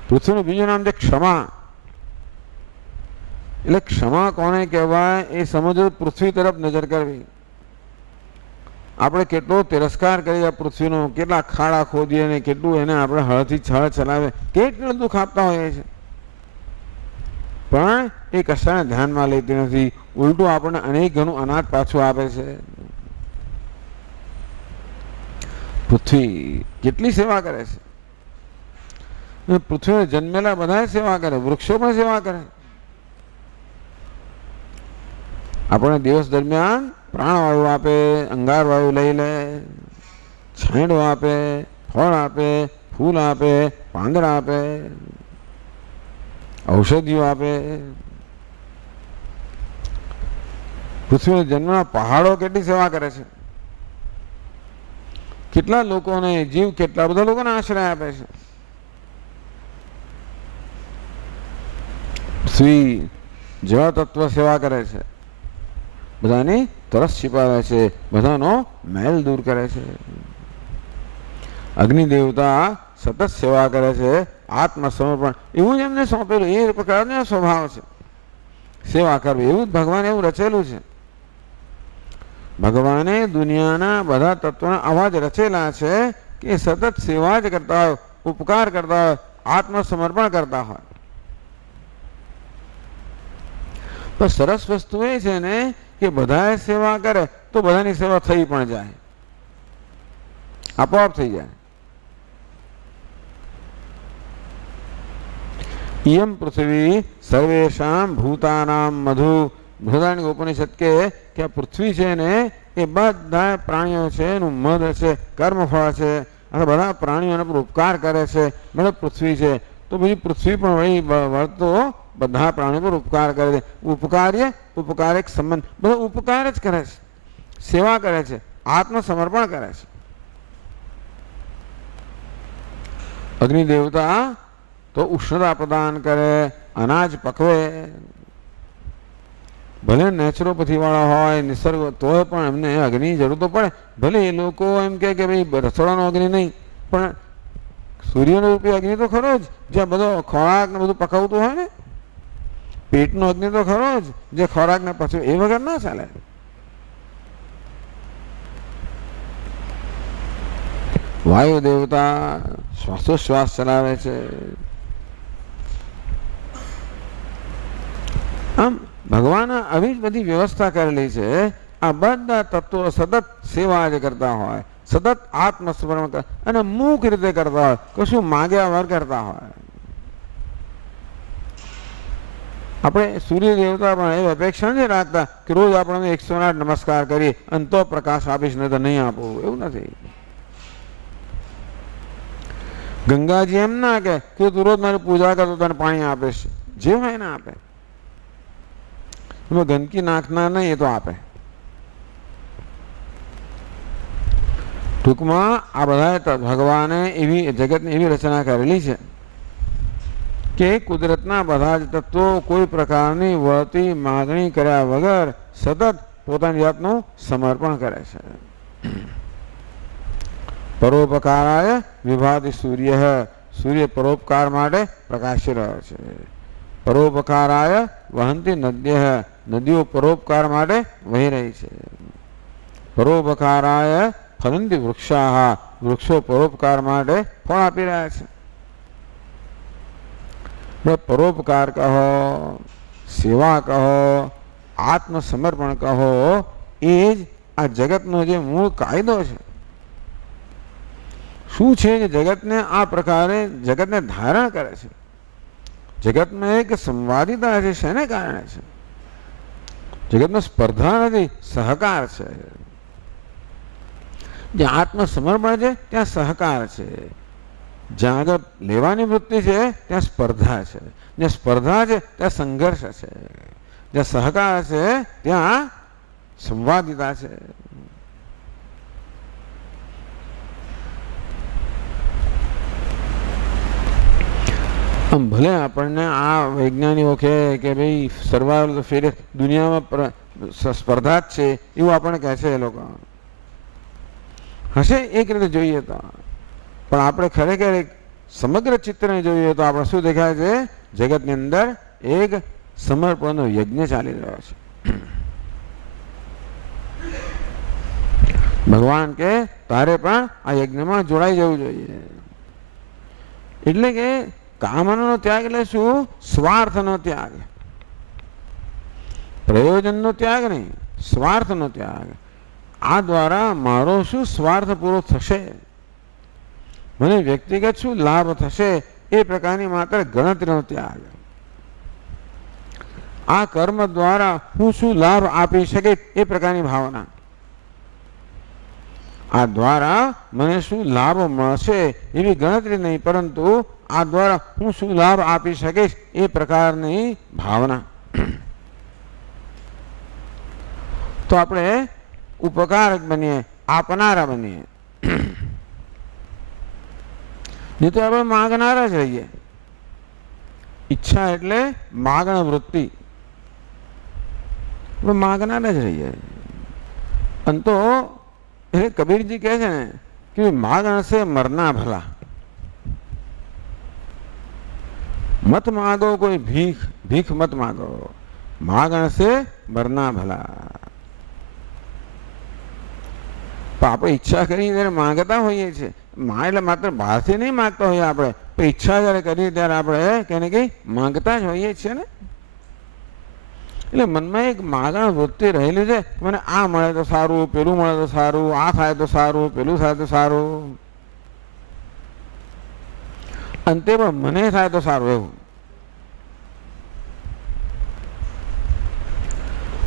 પૃથ્વીનું બીજું નામ છે ક્ષમા. એટલે ક્ષમા કોને કહેવાય એ સમજવું, પૃથ્વી તરફ નજર કરવી. આપણે કેટલો તિરસ્કાર કરીએ પૃથ્વીનો, કેટલા ખાડા ખોદીએ ને કેટલું એને આપણે હળથી છળ ચલાવે, કેટલું દુઃખ આપતા હોઈએ છીએ, પણ એ કશાને ધ્યાનમાં લેતી નથી. ઉલટું આપણને અનેક ગણું અનાજ પાછું આપે છે. પૃથ્વી કેટલી સેવા કરે છે. પૃથ્વીને જન્મેલા બધા સેવા કરે, વૃક્ષો પણ સેવા કરે. આપણે દિવસ દરમિયાન પ્રાણવાયુ આપે, અંગારવાયુ લઈ લે, છાંયડો આપે, ફળ આપે, ફૂલ આપે, પાંદડા આપે, ઔષધિઓ આપે. પૃથ્વીના જન્મના પહાડો કેટલી સેવા કરે છે. કેટલા લોકોને જીવ, કેટલા બધા લોકોને આશ્રય આપે છે. પૃથ્વી જેવા તત્વ સેવા કરે છે, બધાની તરસ છીપાવે છે, બધાનો મેલ દૂર કરે છે. અગ્નિ દેવતા સતત સેવા કરે છે, આત્મસમર્પણ એવું જ એમને સોંપેલું, એ પ્રકારનો સ્વભાવ છે સેવા કરવી. એવું જ ભગવાન એવું રચેલું છે. ભગવાને દુનિયાના બધા તત્વોના આવા જ રચેલા છે કે સતત સેવા જ કરતા હોય, ઉપકાર કરતા હોય, આત્મસમર્પણ કરતા હોય. તો સરસ વસ્તુ એ છે ને કે બધાએ સેવા કરે તો બધાની સેવા થઈ પણ જાય, આપોઆપ થઈ જાય. ઇયમ પૃથ્વી સર્વેષામ ભૂતાનામ મધુ. બૃહદારણ્યક ઉપનિષદ કે આ પૃથ્વી છે ને એ બધા પ્રાણીઓ છે, એનું મધ છે, કર્મફળ છે, અને બધા પ્રાણીઓને પર ઉપકાર કરે છે. મતલબ પૃથ્વી છે તો બીજી પૃથ્વી પણ વળી વળતો બધા પ્રાણીઓ પર ઉપકાર કરે છે. ઉપકારિક સંબંધ, બધો ઉપકાર જ કરે છે, સેવા કરે છે, આત્મસમર્પણ કરે છે. અગ્નિ દેવતા તો ઉષ્ણતા પ્રદાન કરે, અનાજ પકવે. ભલે નેચરોપથી વાળા હોય, નિસર્ગ, તોય પણ એમને અગ્નિ જરૂર તો પડે. ભલે એ લોકો એમ કે ભાઈ રસોડાનો અગ્નિ નહીં, પણ સૂર્યનો રૂપી અગ્નિ તો ખરો જ, જ્યાં બધો ખોરાક ને બધું પકવતું હોય ને. પેટનો અગ્નિ તો ખરો જ, જે ખોરાકને પચવે, એ વગર ના ચાલે. વાયુ દેવતા શ્વાસોશ્વાસ ચલાવે છે. આમ ભગવાને આવી જ બધી વ્યવસ્થા કરેલી છે. આ બધા તત્વો સતત સેવા જ કરતા હોય, સતત આત્મસ્મરણ કરે અને મૂક રીતે કરતા હોય, કશું માગ્યા વગર કરતા હોય. આપણે સૂર્ય દેવતા પણ એવી અપેક્ષા નથી રાખતા કે રોજ આપણે 108 નમસ્કાર કરીએ અને તો પ્રકાશ આપીશ, ને તો નહીં આપવું, એવું નથી. ગંગાજી એમ ના કે તું રોજ મારી પૂજા કરતો તને પાણી આપીશ, જે હોય ને આપે. એમાં ગંદકી નાખનાર નહીં, એ તો આપે. ટૂંકમાં આ બધા ભગવાને એવી જગતની એવી રચના કરેલી છે કે કુદરતના બધા જ તત્વો કોઈ પ્રકારની વળતી માગણી કર્યા વગર સતત પોતાની જાતનું સમર્પણ કરે છે. પરોપકારાય વિભાતિ સૂર્ય. સૂર્ય પરોપકાર માટે પ્રકાશી રહ્યો છે. પરોપકારાય વહંતી નદ્ય. નદીઓ પરોપકાર માટે વહી રહી છે. પરોપકારાય ફલંતી વૃક્ષા. વૃક્ષો પરોપકાર માટે ફળ આપી રહ્યા છે. પરોપકાર કહો, સેવા કહો, આત્મસમર્પણ કહો, એ જ આ જગતનો જે મૂળ કાયદો છે. શું છે કે જગતને આ પ્રકારે જગતને ધારણ કરે છે. જગતમાં એક સંવાદિતા છે. શેને કારણે છે? જગતમાં સ્પર્ધા નથી, સહકાર છે. જ્યાં આત્મસમર્પણ છે ત્યાં સહકાર છે. જ્યાં આગળ લેવાની વૃત્તિ છે ત્યાં સ્પર્ધા છે. જ્યાં સ્પર્ધા છે ત્યાં સંઘર્ષ છે. જ્યાં સહકાર છે ત્યાં સંવાદિતા છે. આમ ભલે આપણને આ વૈજ્ઞાનિકો કહે કે ભાઈ સર્વાઈવલ ફેર દુનિયામાં સ્પર્ધા જ છે એવું આપણને કહે છે. એ લોકો હશે એક રીતે જોઈએ તો, પણ આપણે ખરેખર એક સમગ્ર ચિત્રને જોઈએ તો આપણે શું દેખાય છે? જગતની અંદર એક સમર્પણનો યજ્ઞ ચાલી રહ્યો છે. ભગવાન કે તારે પણ આ યજ્ઞમાં જોડાઈ જવું જોઈએ. એટલે કે કામનાનો ત્યાગ એટલે શું? સ્વાર્થનો ત્યાગ. પ્રયોજનનો ત્યાગ નહીં, સ્વાર્થનો ત્યાગ. આ દ્વારા મારો શું સ્વાર્થ પૂરો થશે, મને વ્યક્તિગત શું લાભ થશે, એ પ્રકારની માત્ર ગણતરીનો ત્યાગ. આ કર્મ દ્વારા હું શું લાભ આપી શકે એ પ્રકારની ભાવના. આ દ્વારા મને શું લાભ મળશે એવી ગણતરી નહીં, પરંતુ આ દ્વારા હું શું લાભ આપી શકીશ એ પ્રકારની ભાવના. તો આપણે ઉપકારક બનીએ, આપનારા બનીએ. નહીં તો આપણે માગનારા જ રહીએ. ઈચ્છા એટલે માગણ વૃત્તિ, આપણે માગનારા જ રહીએ. અને તો એ કબીરજી કહે છે ને કે માગણ સે મરના ભલા, મત માગો કોઈ ભીખ, ભીખ મત માગો, માગણ સે મરના ભલા. તો આપણે ઈચ્છા કરી ત્યારે માંગતા હોઈએ છીએ. એટલે માત્ર બહારથી નહીં માગતા હોઈએ આપણે, પણ ઈચ્છા જ્યારે કરીએ ત્યારે આપણે કઈને કંઈ માંગતા જ હોઈએ છીએ ને. એટલે મનમાં એક માગણ વૃત્તિ રહેલી છે, મને આ મળે તો સારું, પેલું મળે તો સારું, આ થાય તો સારું, પેલું થાય તો સારું, અંતે પણ મને થાય તો સારું એવું.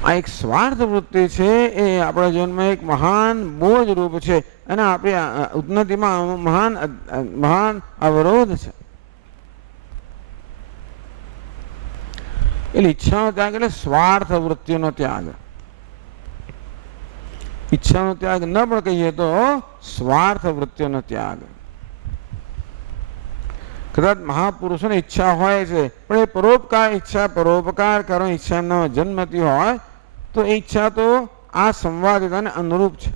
આ એક સ્વાર્થ વૃત્તિ છે, એ આપણા જીવનમાં એક મહાન બોજ રૂપ છે અને આપણી ઉન્નતિમાં મહાન અવરોધ છે. એટલે ઈચ્છાનો ત્યાગ એટલે સ્વાર્થ વૃત્તિનો ત્યાગ. ઈચ્છાનો ત્યાગ ન પણ કહીએ તો સ્વાર્થ વૃત્તિનો ત્યાગ. કદાચ મહાપુરુષોને ઈચ્છા હોય છે, પણ એ પરોપકાર ઈચ્છા, પરોપકાર કરવાની ઈચ્છા ન જન્મતી હોય તો એ ઈચ્છા તો આ સંવાદિતાને અનુરૂપ છે.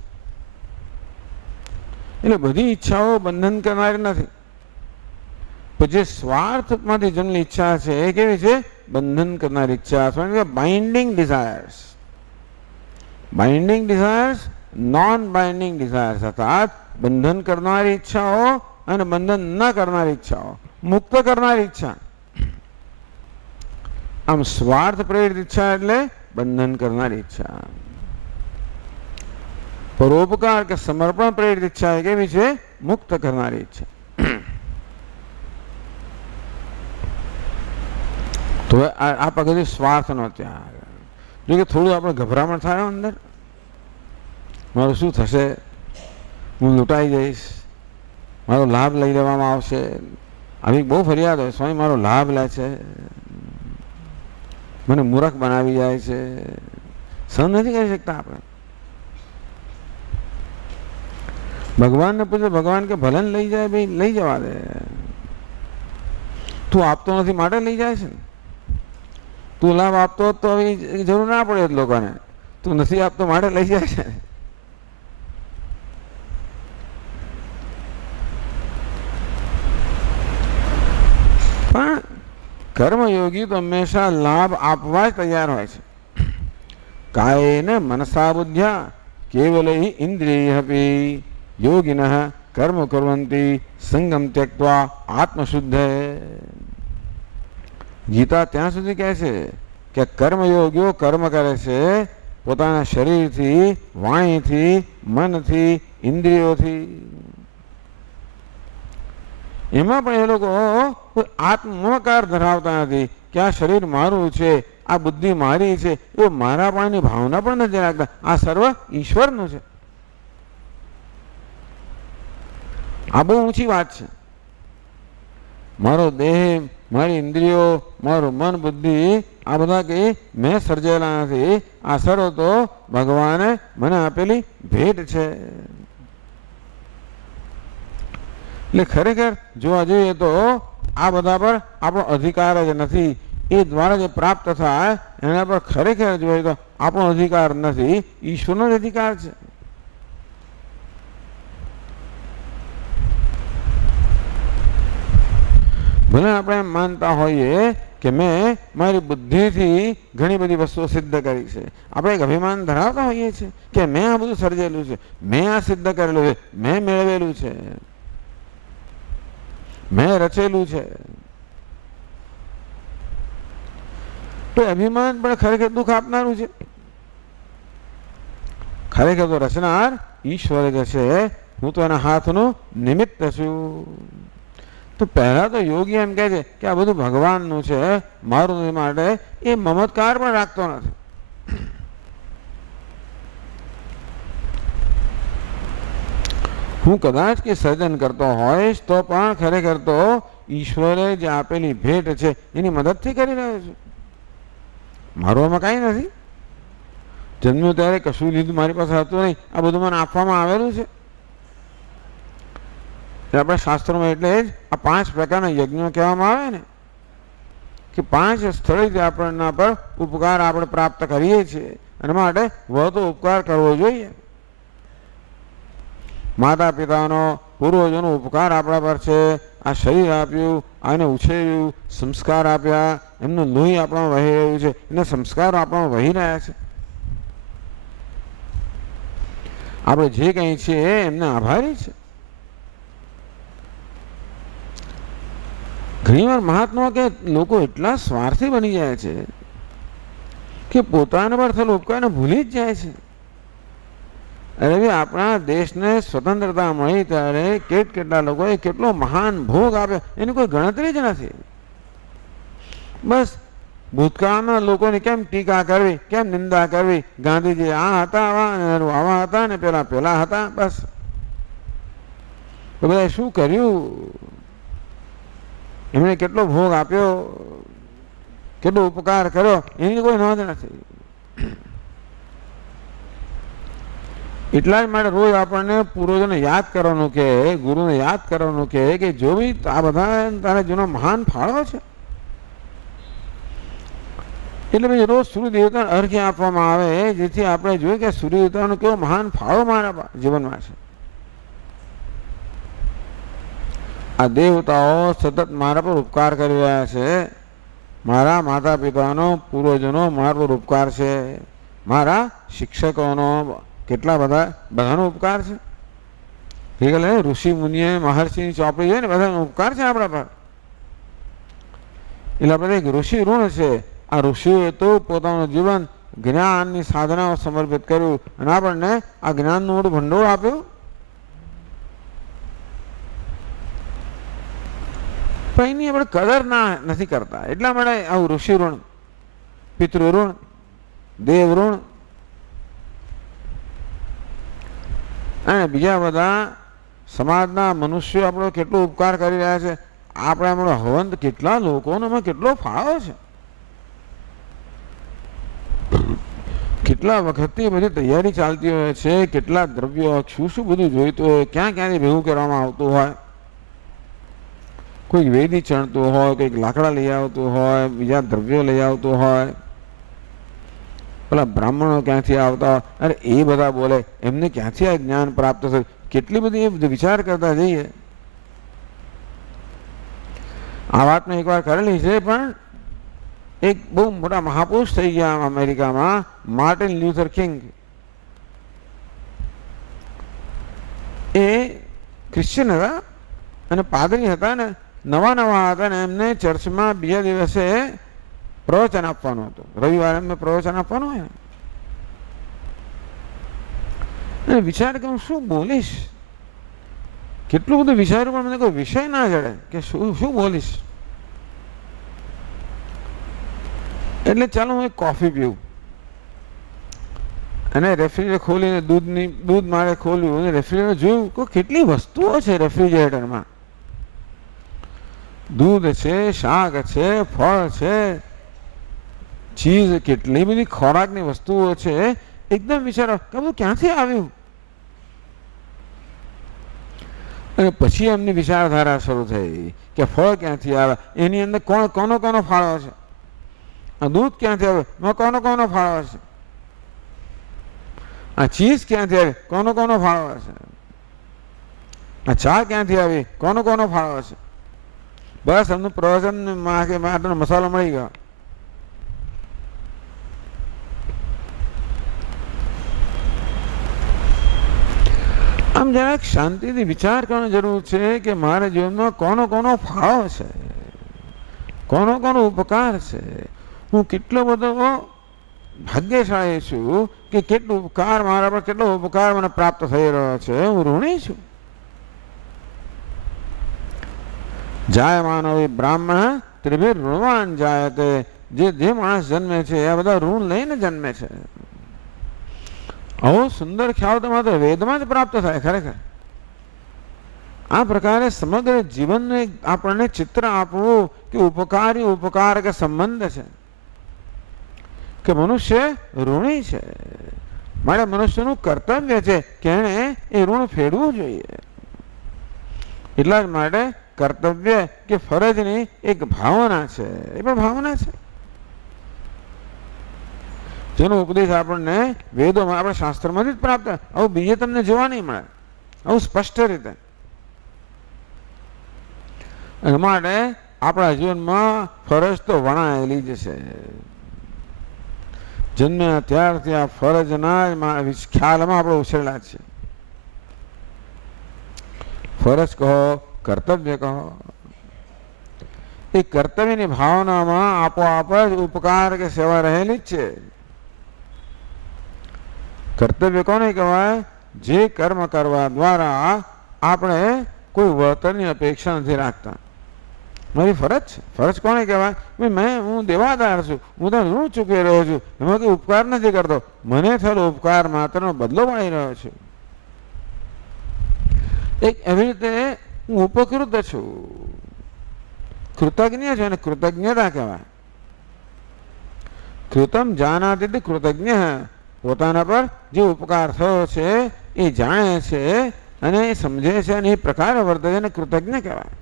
એટલે બધી ઈચ્છાઓ બંધન કરનારી નથી, પણ જે સ્વાર્થમાંથી જન્મેલી ઈચ્છા છે એ કેવી છે? બંધન કરનારી ઈચ્છા. Binding desires, binding desires, non binding desires, અર્થાત બંધન કરનારી ઈચ્છાઓ અને બંધન ન કરનારી ઈચ્છાઓ, મુક્ત કરનારી ઈચ્છા. આમ સ્વાર્થ પ્રેરિત ઈચ્છા એટલે બંધન કરનારી ઈચ્છા. પરોપકાર કે સમર્પણ પ્રેરિત ઈચ્છા એ કેવી છે? મુક્ત કરનારી ઈચ્છા. તો આ પગથી સ્વાર્થનો ત્યાગ. જો કે થોડું આપણે ગભરામણ થાય અંદર, મારું શું થશે, હું લૂંટાઈ જઈશ, મારો લાભ લઈ લેવામાં આવશે. આવી બહુ ફરિયાદ હોય, સ્વામી મારો લાભ લે છે, મને મૂર્ખ બનાવી જાય છે. સહન નથી કરી શકતા આપણે. ભગવાનને પૂછે, ભગવાન કે ભલે લઈ જાય ભાઈ, લઈ જવા દે, તું આપતો નથી માટે લઈ જાય છે ને. તું લાભ આપતો હોત તો હવે જરૂર ના પડે લોકોને, તું નથી આપતો માટે લઈ જાય છે. પણ કર્મયોગી તો હંમેશા લાભ આપવા જ તૈયાર હોય છે. કાયેન મનસા બુદ્ધ્યા કેવલૈ ઇન્દ્રિયૈઃ યોગિનઃ કર્મ કુર્વન્તિ સંગમ ત્યક્ત્વા આત્મશુદ્ધ. ગીતા ત્યાં સુધી કહે છે કે કર્મયોગીઓ કર્મ કરે છે પોતાના શરીરથી, વાણીથી, મનથી, ઇન્દ્રિયોથી. એમાં પણ એ લોકો કોઈ આત્મમકાર ધરાવતા નથી કે આ શરીર મારું છે, આ બુદ્ધિ મારી છે, એ મારા પાણી ભાવના પણ નથી રાખતા. આ સર્વ ઈશ્વરનું છે. આ બહુ ઊંચી વાત છે. મારો દેહ, મારી ઇન્દ્રિયો, મારું મન, બુદ્ધિ આ બધા કે મેં સર્જેલા નથી. આ સર્વ તો ભગવાને મને આપેલી ભેટ છે. એટલે ખરેખર જોવા જોઈએ તો આ બધા પર આપણો અધિકાર જ નથી. એ દ્વારા જે પ્રાપ્ત થાય એના પર ખરેખર જોઈએ તો આપણો અધિકાર નથી, ઈશ્વરનો જ અધિકાર છે. ભલે આપણે એમ માનતા હોઈએ કે મેં મારી બુદ્ધિથી ઘણી બધી વસ્તુઓ સિદ્ધ કરી છે. આપણે એક અભિમાન ધરાવતા હોઈએ છીએ કે મેં આ બધું સર્જેલું છે, મેં આ સિદ્ધ કરેલું છે, મેં મેળવેલું છે, મેં રચેલું છે. તો અભિમાન પણ ખરેખર દુઃખ આપનારું છે. ખરેખર તો રચનાર ઈશ્વર જ છે. હું તો એના હાથનું નિમિત્ત છું. તો પહેલા તો યોગી એમ કહે છે કે આ બધું ભગવાનનું છે, મારું નથી, માટે એ મમત્કાર પણ રાખતો નથી. હું કદાચ કે સર્જન કરતો હોઈશ તો પણ ખરેખર તો ઈશ્વરે જે આપેલી ભેટ છે એની મદદથી કરી રહ્યો છું. મારું આમાં કાંઈ નથી. જન્મ્યો ત્યારે કશું લીધું મારી પાસે હતું નહીં. આ બધું મને આપવામાં આવેલું છે. આપણા શાસ્ત્રોમાં એટલે જ આ 5 પ્રકારના યજ્ઞો કહેવામાં આવે ને કે 5 સ્થળેથી આપણના પર ઉપકાર આપણે પ્રાપ્ત કરીએ છીએ અને માટે વધુ ઉપકાર કરવો જોઈએ. માતા પિતાનો, પૂર્વજોનો ઉપકાર આપણા પર છે. આ શરીર આપ્યું, આને ઉછેર્યું, સંસ્કાર આપ્યા, એમનું લોહી આપણામાં વહી રહ્યું છે, એના સંસ્કારો આપણામાં વહી રહ્યા છે. આપણે જે કંઈ છીએ એમને આભારી છે. ઘણીવાર મહાત્મા કે લોકો એટલા સ્વાર્થી બની જાય છે કે પોતાના પર થયેલો ઉપકારને ભૂલી જ જાય છે. અરે ભાઈ, આપણા દેશને સ્વતંત્રતા મળી ત્યારે કેટલા લોકોએ કેટલો મહાન ભોગ આપ્યો એની કોઈ ગણતરી જ નથી. બસ ભૂતકાળના લોકોની કેમ ટીકા કરવી, કેમ નિંદા કરવી. ગાંધીજી આ હતા, આવા હતા ને પેલા હતા. બસ તો બધા શું કર્યું, એમણે કેટલો ભોગ આપ્યો, કેટલો ઉપકાર કર્યો, એની કોઈ નોંધ નથી. એટલા જ માટે રોજ આપણને પૂર્વજોને યાદ કરવાનું કે, ગુરુને યાદ કરવાનું કે જો બી આ બધા તારા જૂનો મહાન ફાળો છે. એટલે પછી રોજ સૂર્ય દેવતાને અર્ઘ્ય આપવામાં આવે જેથી આપણે જોઈએ કે સૂર્ય દેવતાનો કેવો મહાન ફાળો મારા જીવનમાં છે. આ દેવતાઓ સતત મારા પર ઉપકાર કરી રહ્યા છે. મારા માતા પિતાનો, પૂર્વજોનો મારા પર ઉપકાર છે. મારા શિક્ષકોનો, કેટલા બધાનો ઉપકાર છે. ગઈકાલે ઋષિ મુનિએ મહર્ષિની ચોપડી છે ને, બધાનો ઉપકાર છે આપણા પર. એટલે આપણે એક ઋષિ ઋણ છે. આ ઋષિઓએ તો પોતાનું જીવન જ્ઞાનની સાધનાઓ સમર્પિત કર્યું અને આપણને આ જ્ઞાનનું મોટું ભંડોળ આપ્યું. પણ એની આપણે કદર નથી કરતા. એટલા માટે આવું ઋષિ ઋણ, પિતૃ ઋણ, દેવ ઋણ અને બીજા બધા સમાજના મનુષ્યો આપણો કેટલો ઉપકાર કરી રહ્યા છે. આપણે આપણો હવંત કેટલા લોકોનો એમાં કેટલો ફાળો છે. કેટલા વખતથી બધી તૈયારી ચાલતી હોય છે, કેટલા દ્રવ્યો, શું બધું જોઈતું હોય, ક્યાંથી ભેગું કરવામાં આવતું હોય. કોઈક વેદી ચણતું હોય, કોઈક લાકડા લઈ આવતું હોય, બીજા દ્રવ્યો લઈ આવતું હોય, પેલા બ્રાહ્મણો ક્યાંથી આવતા હોય. અરે એ બધા બોલે એમને ક્યાંથી આ જ્ઞાન પ્રાપ્ત થયું. કેટલી બધી એ વિચાર કરતા જઈએ. આ વાત મેં એકવાર કરેલી છે, પણ એક બહુ મોટા મહાપુરુષ થઈ ગયા અમેરિકામાં, માર્ટિન લ્યુથર કિંગ. એ ક્રિશ્ચિયન હતા અને પાદરી હતા ને, નવા હતા ને એમને ચર્ચમાં બીજા દિવસે પ્રવચન આપવાનું હતું. રવિવારે એમને પ્રવચન આપવાનું હોય ને, વિચાર કે હું શું બોલીશ, કેટલું બધું વિચાર્યું પણ મને કોઈ વિષય ના જડે કે શું બોલીશ. એટલે ચાલો હું એક કોફી પીવું, અને રેફ્રિજરેટર ખોલીને દૂધ મારે ખોલ્યું અને રેફ્રિજરેટર જોયું કે કેટલી વસ્તુઓ છે રેફ્રિજરેટરમાં. દૂધ છે, શાક છે, ફળ છે, ચીઝ, કેટલી બધી ખોરાકની વસ્તુઓ છે. એકદમ વિચારો કે બધું ક્યાંથી આવ્યું. અને પછી એમની વિચારધારા શરૂ થઈ કે ફળ ક્યાંથી આવે, એની અંદર કોનો ફાળો છે. આ દૂધ ક્યાંથી આવે, એમાં કોનો ફાળો છે. આ ચીઝ ક્યાંથી આવી, કોનો ફાળો છે. આ ચા ક્યાંથી આવી, કોનો ફાળો છે. બસ એમનું પ્રવચન માટેનો મસાલો મળી ગયો. આમ જરાક શાંતિથી વિચાર કરવાની જરૂર છે કે મારા જીવનમાં કોનો ફાળો છે, કોનો ઉપકાર છે. હું કેટલો બધો ભાગ્યશાળી છું કે કેટલો ઉપકાર મારા પર, કેટલો ઉપકાર મને પ્રાપ્ત થઈ રહ્યો છે. હું ઋણી છું. જાયમાન બ્રાહ્મણ ત્રિભિર ઋણવાન જાયતે. જે માણસ જન્મે છે એ બધા ઋણ લઈને જન્મે છે. આવો સુંદર ખ્યાલ તો માત્ર વેદમાં જ પ્રાપ્ત થાય. ખરેખર આ પ્રકારે સમગ્ર જીવનનું આપણને ચિત્ર આપવું કે ઉપકારી ઉપકારક સંબંધ છે, કે મનુષ્ય ઋણી છે. માટે મનુષ્યનું કર્તવ્ય છે કે એણે એ ઋણ ફેરવું જોઈએ. એટલા જ માટે કર્તવ્ય કે ફરજની એક ભાવના છે, એ પણ ભાવના છે જેનો ઉપદેશ આપણને વેદોમાં, આપણા શાસ્ત્રમાંથી જ પ્રાપ્ત. આવું બીજે તમને જોવા નહીં મળે, આવું સ્પષ્ટ રીતે. એ માટે આપણા જીવનમાં ફરજ તો વણાયેલી જ છે. જન્મ્યા ત્યારથી આ ફરજના ખ્યાલમાં આપણે ઉછરેલા છે. ફરજ કહો, કર્તવ્ય કહો, એ કર્તવ્યની ભાવનામાં આપોઆપ જ ઉપકાર કે સેવા રહેલી જ છે. કર્તવ્ય કોને કહેવાય? જે કર્મ કરવા દ્વારા આપણે કોઈ વળતરની અપેક્ષા નથી રાખતા. મારી ફરજ છે. ફરજ કોને કહેવાય? હું દેવાદાર છું, હું તો ઋણ ચૂકી રહ્યો છું, એમાં કોઈ ઉપકાર નથી કરતો. મને થયેલો ઉપકાર માત્રનો બદલો પાડી રહ્યો છું. એક એવી રીતે હું ઉપકૃત છું, કૃતજ્ઞ છું, અને કૃતજ્ઞતા કહેવાય. કૃતમ જાનાતિ કૃતજ્ઞ. પોતાના પર જે ઉપકાર થયો છે એ જાણે છે અને એ સમજે છે અને એ પ્રકારે વર્તે છે, અને કૃતજ્ઞ કહેવાય.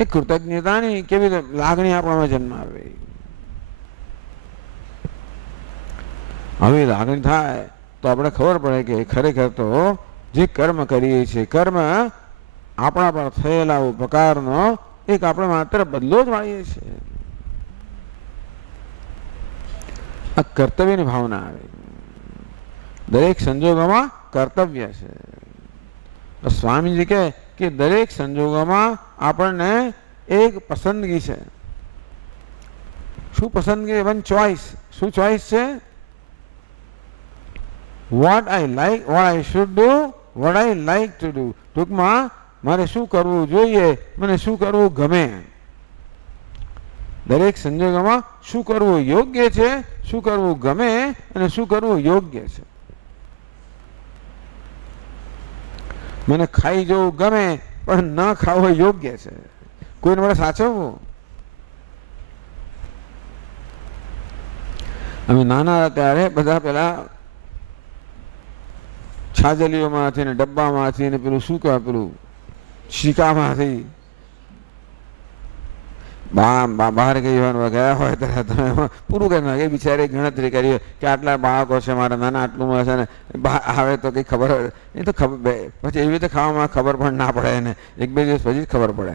એ કૃતજ્ઞતાની કેવી લાગણી આપણામાં જન્મ આવે. આવી લાગણી થાય તો આપણે ખબર પડે કે ખરેખર તો જે કર્મ કરીએ છીએ, કર્મ આપણા પર થયેલા ઉપકારનો એક આપણે માત્ર બદલો જ વાળીએ છીએ. આ કર્તવ્યની ભાવના આવે. દરેક સંજોગોમાં કર્તવ્ય છે. સ્વામીજી કહે કે દરેક સંજોગોમાં આપણને એક પસંદગી છે. શું પસંદગી? One choice. શું ચોઇસ છે? What I like, what I should do, what I like to do. ટૂંકમાં મારે શું કરવું જોઈએ, મને શું કરવું ગમે. દરેક સંજોગોમાં શું કરવું યોગ્ય છે, શું કરવું ગમે, અને શું કરવું યોગ્ય છે. મને ખાઈ જવું ગમે પણ ન ખાવું યોગ્ય છે. કોઈને મને સાચવવું. અમે નાના હતા ત્યારે બધા પેલા છાજલીઓમાંથી ને ડબ્બામાંથી ને પેલું શું કહેવાય, પેલું શીકામાંથી બહાર ગયા હોય ત્યારે તમે પૂરું કરી નાખે. બિચારી ગણતરી કરી કે આટલા બાળકો છે મારા નાના, આટલું મળે ને આવે તો કંઈ ખબર હોય એ તો ખબર. પછી એવી રીતે ખાવામાં ખબર પણ ના પડે એને, એક બે દિવસ પછી જ ખબર પડે.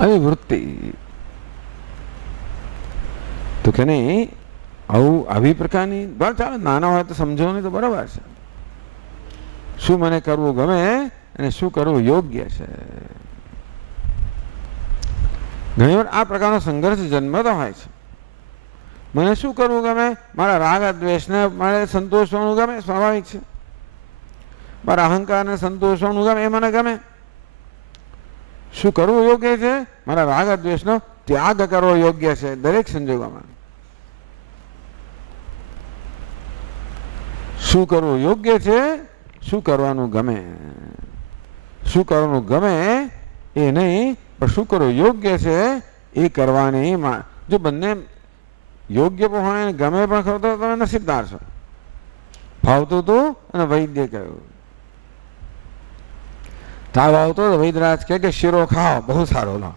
આવી વૃત્તિ તો કે નહીં, આવી પ્રકારની. ચાલો નાના હોય તો સમજો નહીં તો બરાબર છે. શું મને કરવું ગમે અને શું કરવું યોગ્ય છે. ઘણીવાર આ પ્રકારનો સંઘર્ષ જન્મતો હોય છે. મને શું કરવું ગમે? મારા રાગ દ્વેષને મારે સંતોષવાનું ગમે, સ્વાભાવિક છે. મારા અહંકારને સંતોષવાનું ગમે, એ મને ગમે. શું કરવું યોગ્ય છે? મારા રાગ દ્વેષનો ત્યાગ કરવો યોગ્ય છે દરેક સંજોગોમાં. શું કરવું યોગ્ય છે? શું કરવાનું ગમે? શું કરવાનું ગમે એ નહીં, પણ શું કરવું યોગ્ય છે એ કરવાની. જો બંને યોગ્ય પણ હોય ગમે પણ ખરો તો તમે નસીબદાર છો. ભાવતું હતું અને વૈદ્ય કહ્યું. તાવ આવતો તો વૈદ્યરાજ કે શીરો ખાઓ, બહુ સારો લો.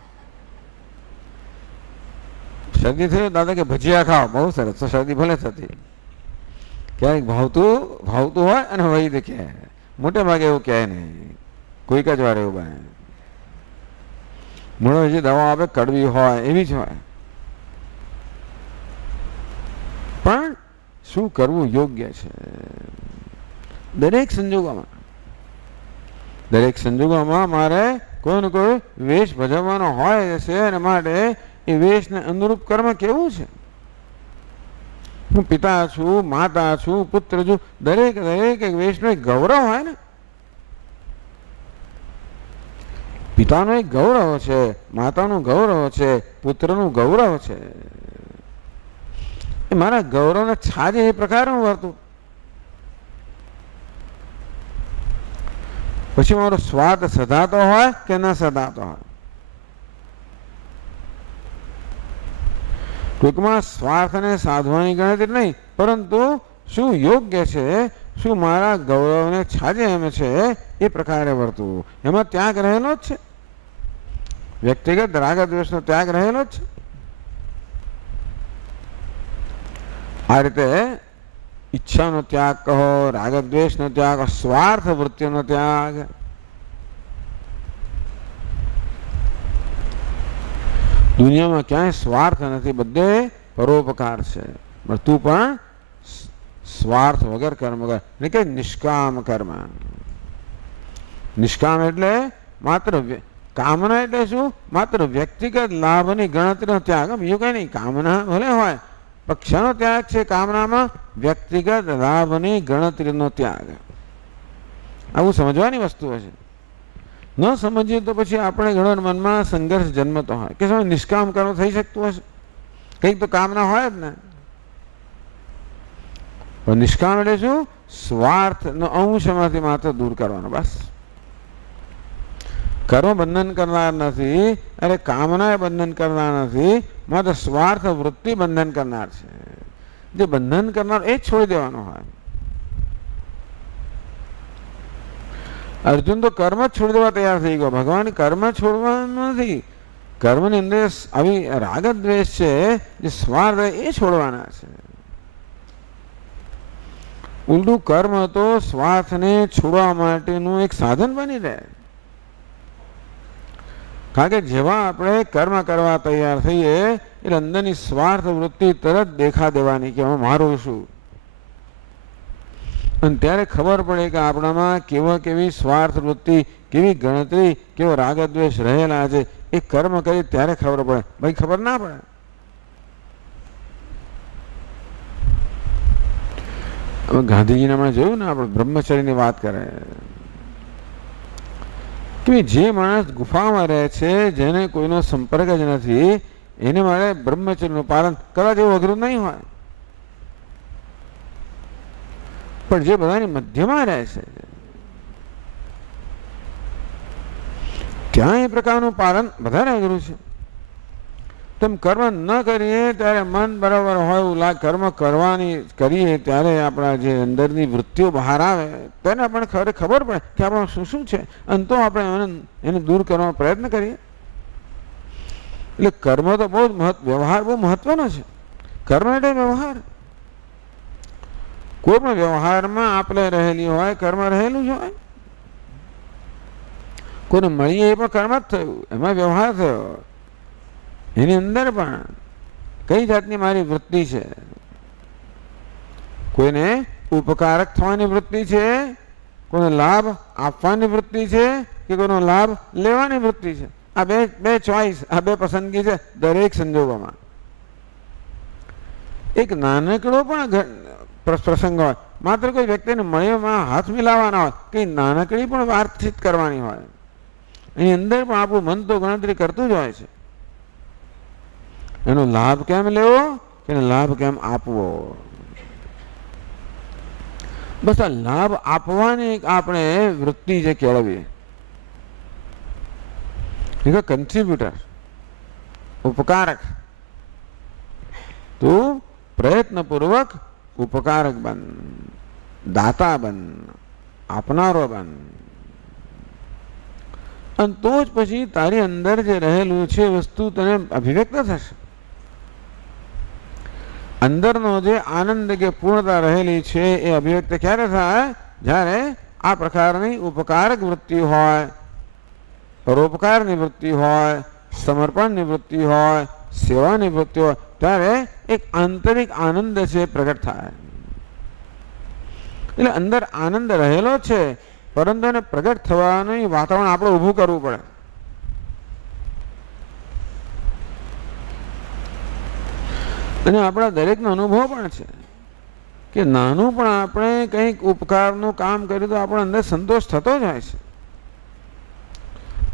શરદી થયું દાદા કે ભજીયા ખાઓ, બહુ સરસ. તો શરદી ભલે થતી. ક્યારેક ભાવતું હોય અને વૈદ્ય કહે. મોટે ભાગે એવું કહે નહીં, કોઈક જ વાર એવું બને. મળો જે દવા આપે કડવી હોય એવી જ હોય. પણ શું કરવું યોગ્ય છે દરેક સંજોગોમાં મારે કોઈ ને કોઈ વેશ ભજવવાનો હોય છે. અને માટે એ વેશને અનુરૂપ કર્મ કેવું છે? હું પિતા છું, માતા છું, પુત્ર છું, દરેક વેશનો એક ગૌરવ હોય ને. પિતાનું એક ગૌરવ છે, માતાનું ગૌરવ છે, પુત્રનું ગૌરવ છે. એ મારા ગૌરવને છાજે એ પ્રકારનું વર્તું. પછી મારો સ્વાદ સધાતો હોય કે ન સધાતો હોય. ટૂંકમાં સ્વાર્થને સાધવાની ગણતરી નહીં, પરંતુ શું યોગ્ય છે, શું મારા ગૌરવને છાજે એમ છે એ પ્રકારે વર્તવું. એમાં ત્યાગ રહેલો જ છે. વ્યક્તિગત રાગ દ્વેષનો ત્યાગ રહેલો જ છે. આ રીતે ઈચ્છાનો ત્યાગ કહો, રાગ દ્વેષનો ત્યાગ, સ્વાર્થ વૃત્તિનો ત્યાગ. દુનિયામાં ક્યાંય સ્વાર્થ નથી, બધે પરોપકાર છે. પણ તું પણ સ્વાર્થ વગર કર્મ કર, એટલે કે નિષ્કામ કર્મ. નિષ્કામ એટલે માત્ર કામના એટલે શું? માત્ર વ્યક્તિગત લાભની ગણતરીનો ત્યાગ, બીજું કઈ નહીં. કામના ભલે હોય, પક્ષનો ત્યાગ છે કામનામાં, વ્યક્તિગત લાભની ગણતરીનો ત્યાગ. આવું સમજવાની વસ્તુ છે. ન સમજીએ તો પછી આપણે ઘણો મનમાં સંઘર્ષ જન્મતો હોય કે શું નિષ્કામ કર્મ થઈ શકતું હશે? કંઈક તો કામના હોય જ ને. પણ નિષ્કામ એટલે શું? સ્વાર્થનો અંશ એમાંથી માત્ર દૂર કરવાનો, બસ. કર્મ બંધન કરનાર નથી, અરે કામના બંધન કરનાર નથી, માત્ર સ્વાર્થ વૃત્તિ બંધન કરનાર છે. જે બંધન કરનાર એ જ છોડી દેવાનો હોય. અર્જુન તો કર્મ જ છોડી દેવા તૈયાર થઈ ગયો. ભગવાન કર્મ છોડવાનું નથી. કર્મની અંદર આવી રાગ દ્વેષ છે, જે સ્વાર્થ એ છોડવાના છે. ઉલટું કર્મ તો સ્વાર્થને છોડવા માટેનું એક સાધન બની રહે. કારણ કે જેવા આપણે કર્મ કરવા તૈયાર થઈએ એટલે અંદરની સ્વાર્થ વૃત્તિ તરત દેખા દેવાની કે મારું શું. અને ત્યારે ખબર પડે કે આપણામાં કેવી સ્વાર્થ વૃત્તિ, કેવી ગણતરી, કેવો રાગદ્વેષ રહેલા છે. એ કર્મ કરી ત્યારે ખબર પડે, ભાઈ ખબર ના પડે. હવે ગાંધીજીને હમણાં જોયું ને, આપણે બ્રહ્મચર્યની વાત કરે કે જે માણસ ગુફામાં રહે છે, જેને કોઈનો સંપર્ક જ નથી, એને મારે બ્રહ્મચર્યનું પાલન કરવા જેવું અઘરું નહીં હોય. પણ જે બધાની મધ્યમાં રહે છે ત્યાં એ પ્રકારનું પાલન વધારે અઘરું છે. તેમ કર્મ ન કરીએ ત્યારે મન બરાબર હોય એવું લાગે. કર્મ કરીએ ત્યારે આપણા જે અંદરની વૃત્તિઓ બહાર આવે તેને આપણને ખબર પડે કે આપણું શું છે, અને તો આપણે એને દૂર કરવાનો પ્રયત્ન કરીએ. એટલે કર્મ તો વ્યવહાર બહુ મહત્વનો છે. કર્મ એટલે વ્યવહાર. કોઈ પણ વ્યવહારમાં આપણે રહેલી હોય, કર્મ રહેલું જ હોય. કોઈને મળીએ એ પણ કર્મ જ થયું, એમાં વ્યવહાર થયો. એની અંદર પણ કઈ જાતની મારી વૃત્તિ છે? કોઈને ઉપકારક થવાની વૃત્તિ છે, કોઈને લાભ આપવાની વૃત્તિ છે, કે કોઈનો લાભ લેવાની વૃત્તિ છે? આ બે ચોઈસ, આ બે પસંદગી છે દરેક સંજોગોમાં. એક નાનકડો પણ પ્રસંગ હોય, માત્ર કોઈ વ્યક્તિને મળીમાં હાથ મિલાવવાના હોય, કે નાનકડી પણ વાતચીત કરવાની હોય, એની અંદર પણ આપણું મન તો ગણતરી કરતું જ હોય છે. એનો લાભ કેમ લેવો કે લાભ કેમ આપવો. બસ આ લાભ આપવાની આપણે વૃત્તિ જે કેળવીએ, કન્ટ્રીબ્યુટર, ઉપકારક. તું પ્રયત્નપૂર્વક ઉપકારક બન, દાતા બન, આપનારો બન, અને તો જ પછી તારી અંદર જે રહેલું છે વસ્તુ તને અભિવ્યક્ત થશે. અંદરનો જે આનંદ કે પૂર્ણતા રહેલી છે એ અભિવ્યક્ત ક્યારે થાય? જ્યારે આ પ્રકારની ઉપકારક વૃત્તિ હોય, પરોપકારની વૃત્તિ હોય, સમર્પણની વૃત્તિ હોય, સેવાની વૃત્તિ હોય, ત્યારે એક આંતરિક આનંદ છે પ્રગટ થાય. એટલે અંદર આનંદ રહેલો છે, પરંતુ એને પ્રગટ થવાનું વાતાવરણ આપણે ઊભું કરવું પડે. અને આપણા દરેકનો અનુભવ પણ છે કે નાનું પણ આપણે કંઈક ઉપકારનું કામ કર્યું તો આપણો અંદર સંતોષ થતો જ હોય છે.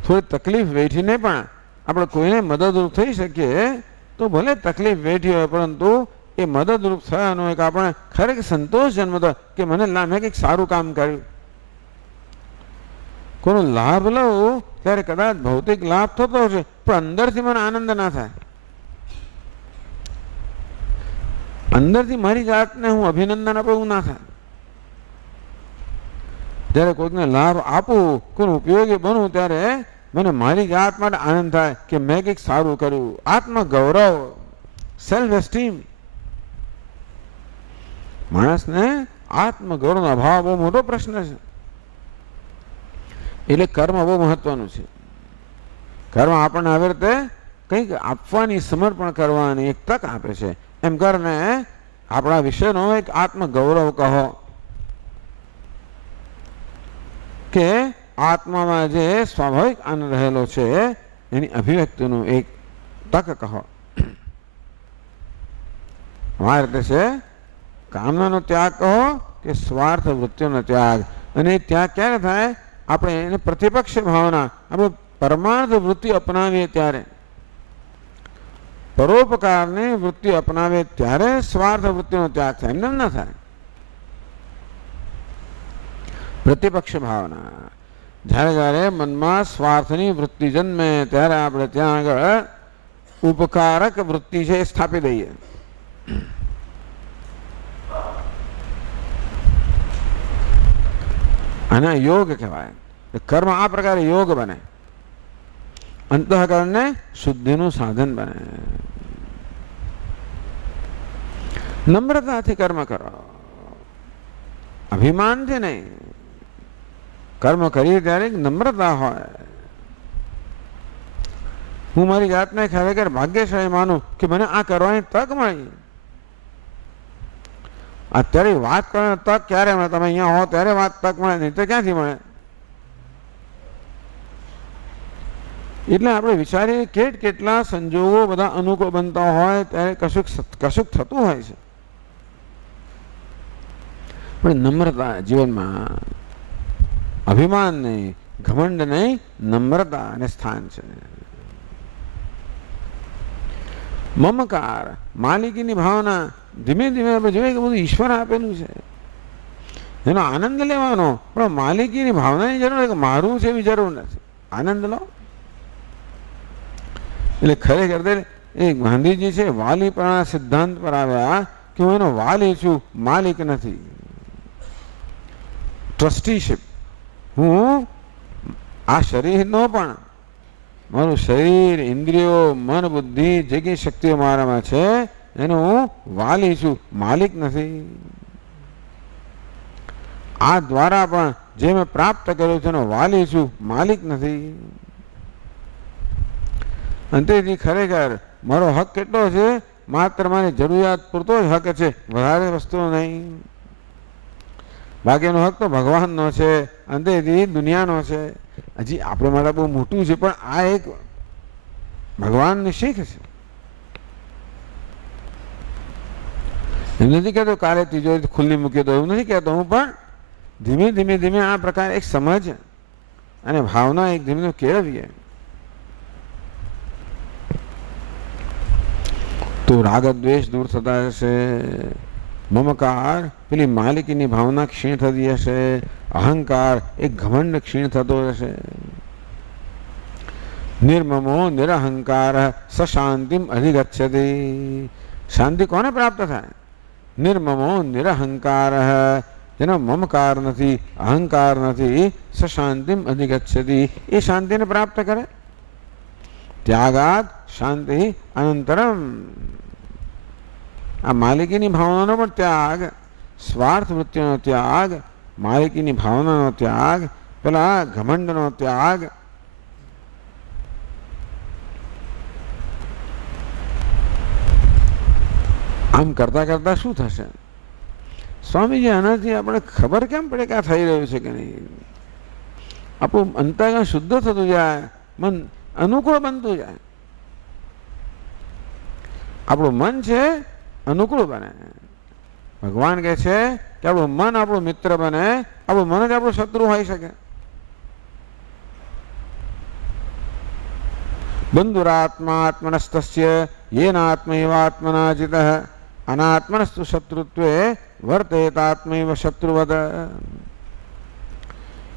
થોડી તકલીફ વેઠીને પણ આપણે કોઈને મદદરૂપ થઈ શકીએ તો ભલે તકલીફ વેઠી હોય, પરંતુ એ મદદરૂપ થયાનો એક આપણે ખરેખર સંતોષ જન્મતો કે મને મેં કંઈક સારું કામ કર્યું. કોઈનો લાભ લઉં ત્યારે કદાચ ભૌતિક લાભ થતો હશે, પણ અંદરથી મને આનંદ ના થાય. અંદરથી મારી જાતને હું અભિનંદન આપું એવું ના થાય. જ્યારે કોઈકને લાભ આપું, કોઈનો ઉપયોગી બનવું, ત્યારે મને મારી જાત માટે આનંદ થાય કે મેં કંઈક સારું કર્યું. Atmagaurav, self esteem. માણસને આત્મગૌરવનો અભાવ બહુ મોટો પ્રશ્ન છે. એટલે કર્મ બહુ મહત્વનું છે. કર્મ આપણને આવી રીતે કંઈક આપવાની, સમર્પણ કરવાની એક તક આપે છે. એમ કરીને આપણા વિષયનો એક આત્મગૌરવ કહો કે આત્મામાં જે સ્વાભાવિક આનંદ રહેલો છે એની અભિવ્યક્તિનું એક તક કહો. અમારી રીતે છે કામનાનો ત્યાગ કહો કે સ્વાર્થ વૃત્તિનો ત્યાગ. અને ત્યાગ ક્યારે થાય? આપણે એને પ્રતિપક્ષ ભાવના, આપણે પરમાર્થ વૃત્તિ અપનાવીએ ત્યારે, પરોપકારની વૃત્તિ અપનાવે ત્યારે સ્વાર્થ વૃત્તિનો ત્યાગ થાય. એમને ના થાય. પ્રતિપક્ષ ભાવના, જ્યારે જ્યારે મનમાં સ્વાર્થની વૃત્તિ જન્મે ત્યારે આપણે ત્યાં આગળ ઉપકારક વૃત્તિ છે એ સ્થાપી દઈએ. આના યોગ કહેવાય. કર્મ આ પ્રકારે યોગ બને, અંતઃકરણને શુદ્ધિનું સાધન બને. નમ્રતાથી કર્મ કરો, અભિમાનથી નહીં. કર્મ કરીએ ત્યારે નમ્રતા હોય. હું મારી જાતને ખરેખર ભાગ્યશાળી માનું કે મને આ કરવાની તક મળી. અત્યારે વાત કરવાની તક ક્યારે મળે? તમે અહીંયા હો ત્યારે વાત તક મળે, નહીં તો ક્યાંથી મળે? એટલે આપણે વિચારીએ કેટલા સંજોગો બધા અનુકૂળ બનતા હોય ત્યારે કશુંક થતું હોય છે. પણ નમ્રતા જીવનમાં, અભિમાન નહીં, ઘમંડ નહીં, નમ્રતા અને સ્થાન છે. મમકાર, માલિકીની ભાવના. ધીમે ધીમે આપણે જોઈએ કે બધું ઈશ્વર આપેલું છે, એનો આનંદ લેવાનો. પણ માલિકીની ભાવનાની જરૂર છે કે મારું છે એવી જરૂર નથી. આનંદ લો. એટલે ખરેખર એ ગાંધીજી છે વાલીપણા સિદ્ધાંત પર આવ્યા કે હું એનો વાલી છું, માલિક નથી. ટ્રસ્ટીશિપ. હું આ શરીરનો પણ, મારું શરીર, ઇન્દ્રિયો, મન, બુદ્ધિ, જે કંઈ શક્તિઓ મારામાં છે એનો હું વાલી છું, માલિક નથી. આ દ્વારા પણ જે મેં પ્રાપ્ત કર્યું છે એનો વાલી છું, માલિક નથી. અંતેથી ખરેખર મારો હક કેટલો છે? માત્ર મારી જરૂરિયાત પૂરતો જ હક છે, વધારે વસ્તુઓ નહીં. બાકીનો હક તો ભગવાનનો છે, અંતેથી દુનિયાનો છે. હજી આપણે માટે બહુ મોટું છે, પણ આ એક ભગવાનની શીખ છે. એમ નથી કહેતો કાલે તિજોરી ખુલ્લી મૂકી દો, એવું નથી કહેતો હું, પણ ધીમે ધીમે ધીમે આ પ્રકાર એક સમજ અને ભાવના એક ધીમે કેળવીએ તો રાગ દ્વેષ દૂર થતા હશે. મમકાર પેલી માલિકીની ભાવના ક્ષીણ થતી હશે. અહંકાર એક ઘમંડ ક્ષીણ થતો હશે. નિર્મમો નિરહંકાર સશાંતિમ અધિગચ્છતિ. શાંતિ કોને પ્રાપ્ત થાય? નિર્મમો નિરહંકાર, જેનો મમકાર નથી, અહંકાર નથી, સશાંતિમ અધિગચ્છતિ, એ શાંતિને પ્રાપ્ત કરે. ત્યાગાત શાંતિ અનંતરમ. આ માલિકીની ભાવનાનો પણ ત્યાગ, સ્વાર્થ વૃત્તિનો ત્યાગ, માલિકીની ભાવનાનો ત્યાગ, પેલા ઘમંડનો ત્યાગ, આમ કરતા કરતા શું થશે? સ્વામીજી, આનાથી આપણે ખબર કેમ પડે કે આ થઈ રહ્યું છે કે નહીં? આપણું અંતઃકરણ શુદ્ધ થતું જાય, મન અનુકૂળ બનતું જાય. આપણું મન છે અનુકૂળ બને. ભગવાન કહે છે કે આપણું મન આપણું મિત્ર બને, આપણું મન જ આપણું શત્રુ હોઈ શકે. બંધુરાત્મા આત્મનસ્તસ્ય યેન આત્મૈવાત્મના જિતઃ અનાત્મનસ્તુ શત્રુત્વે વર્તેતાત્મૈવ શત્રુવદ.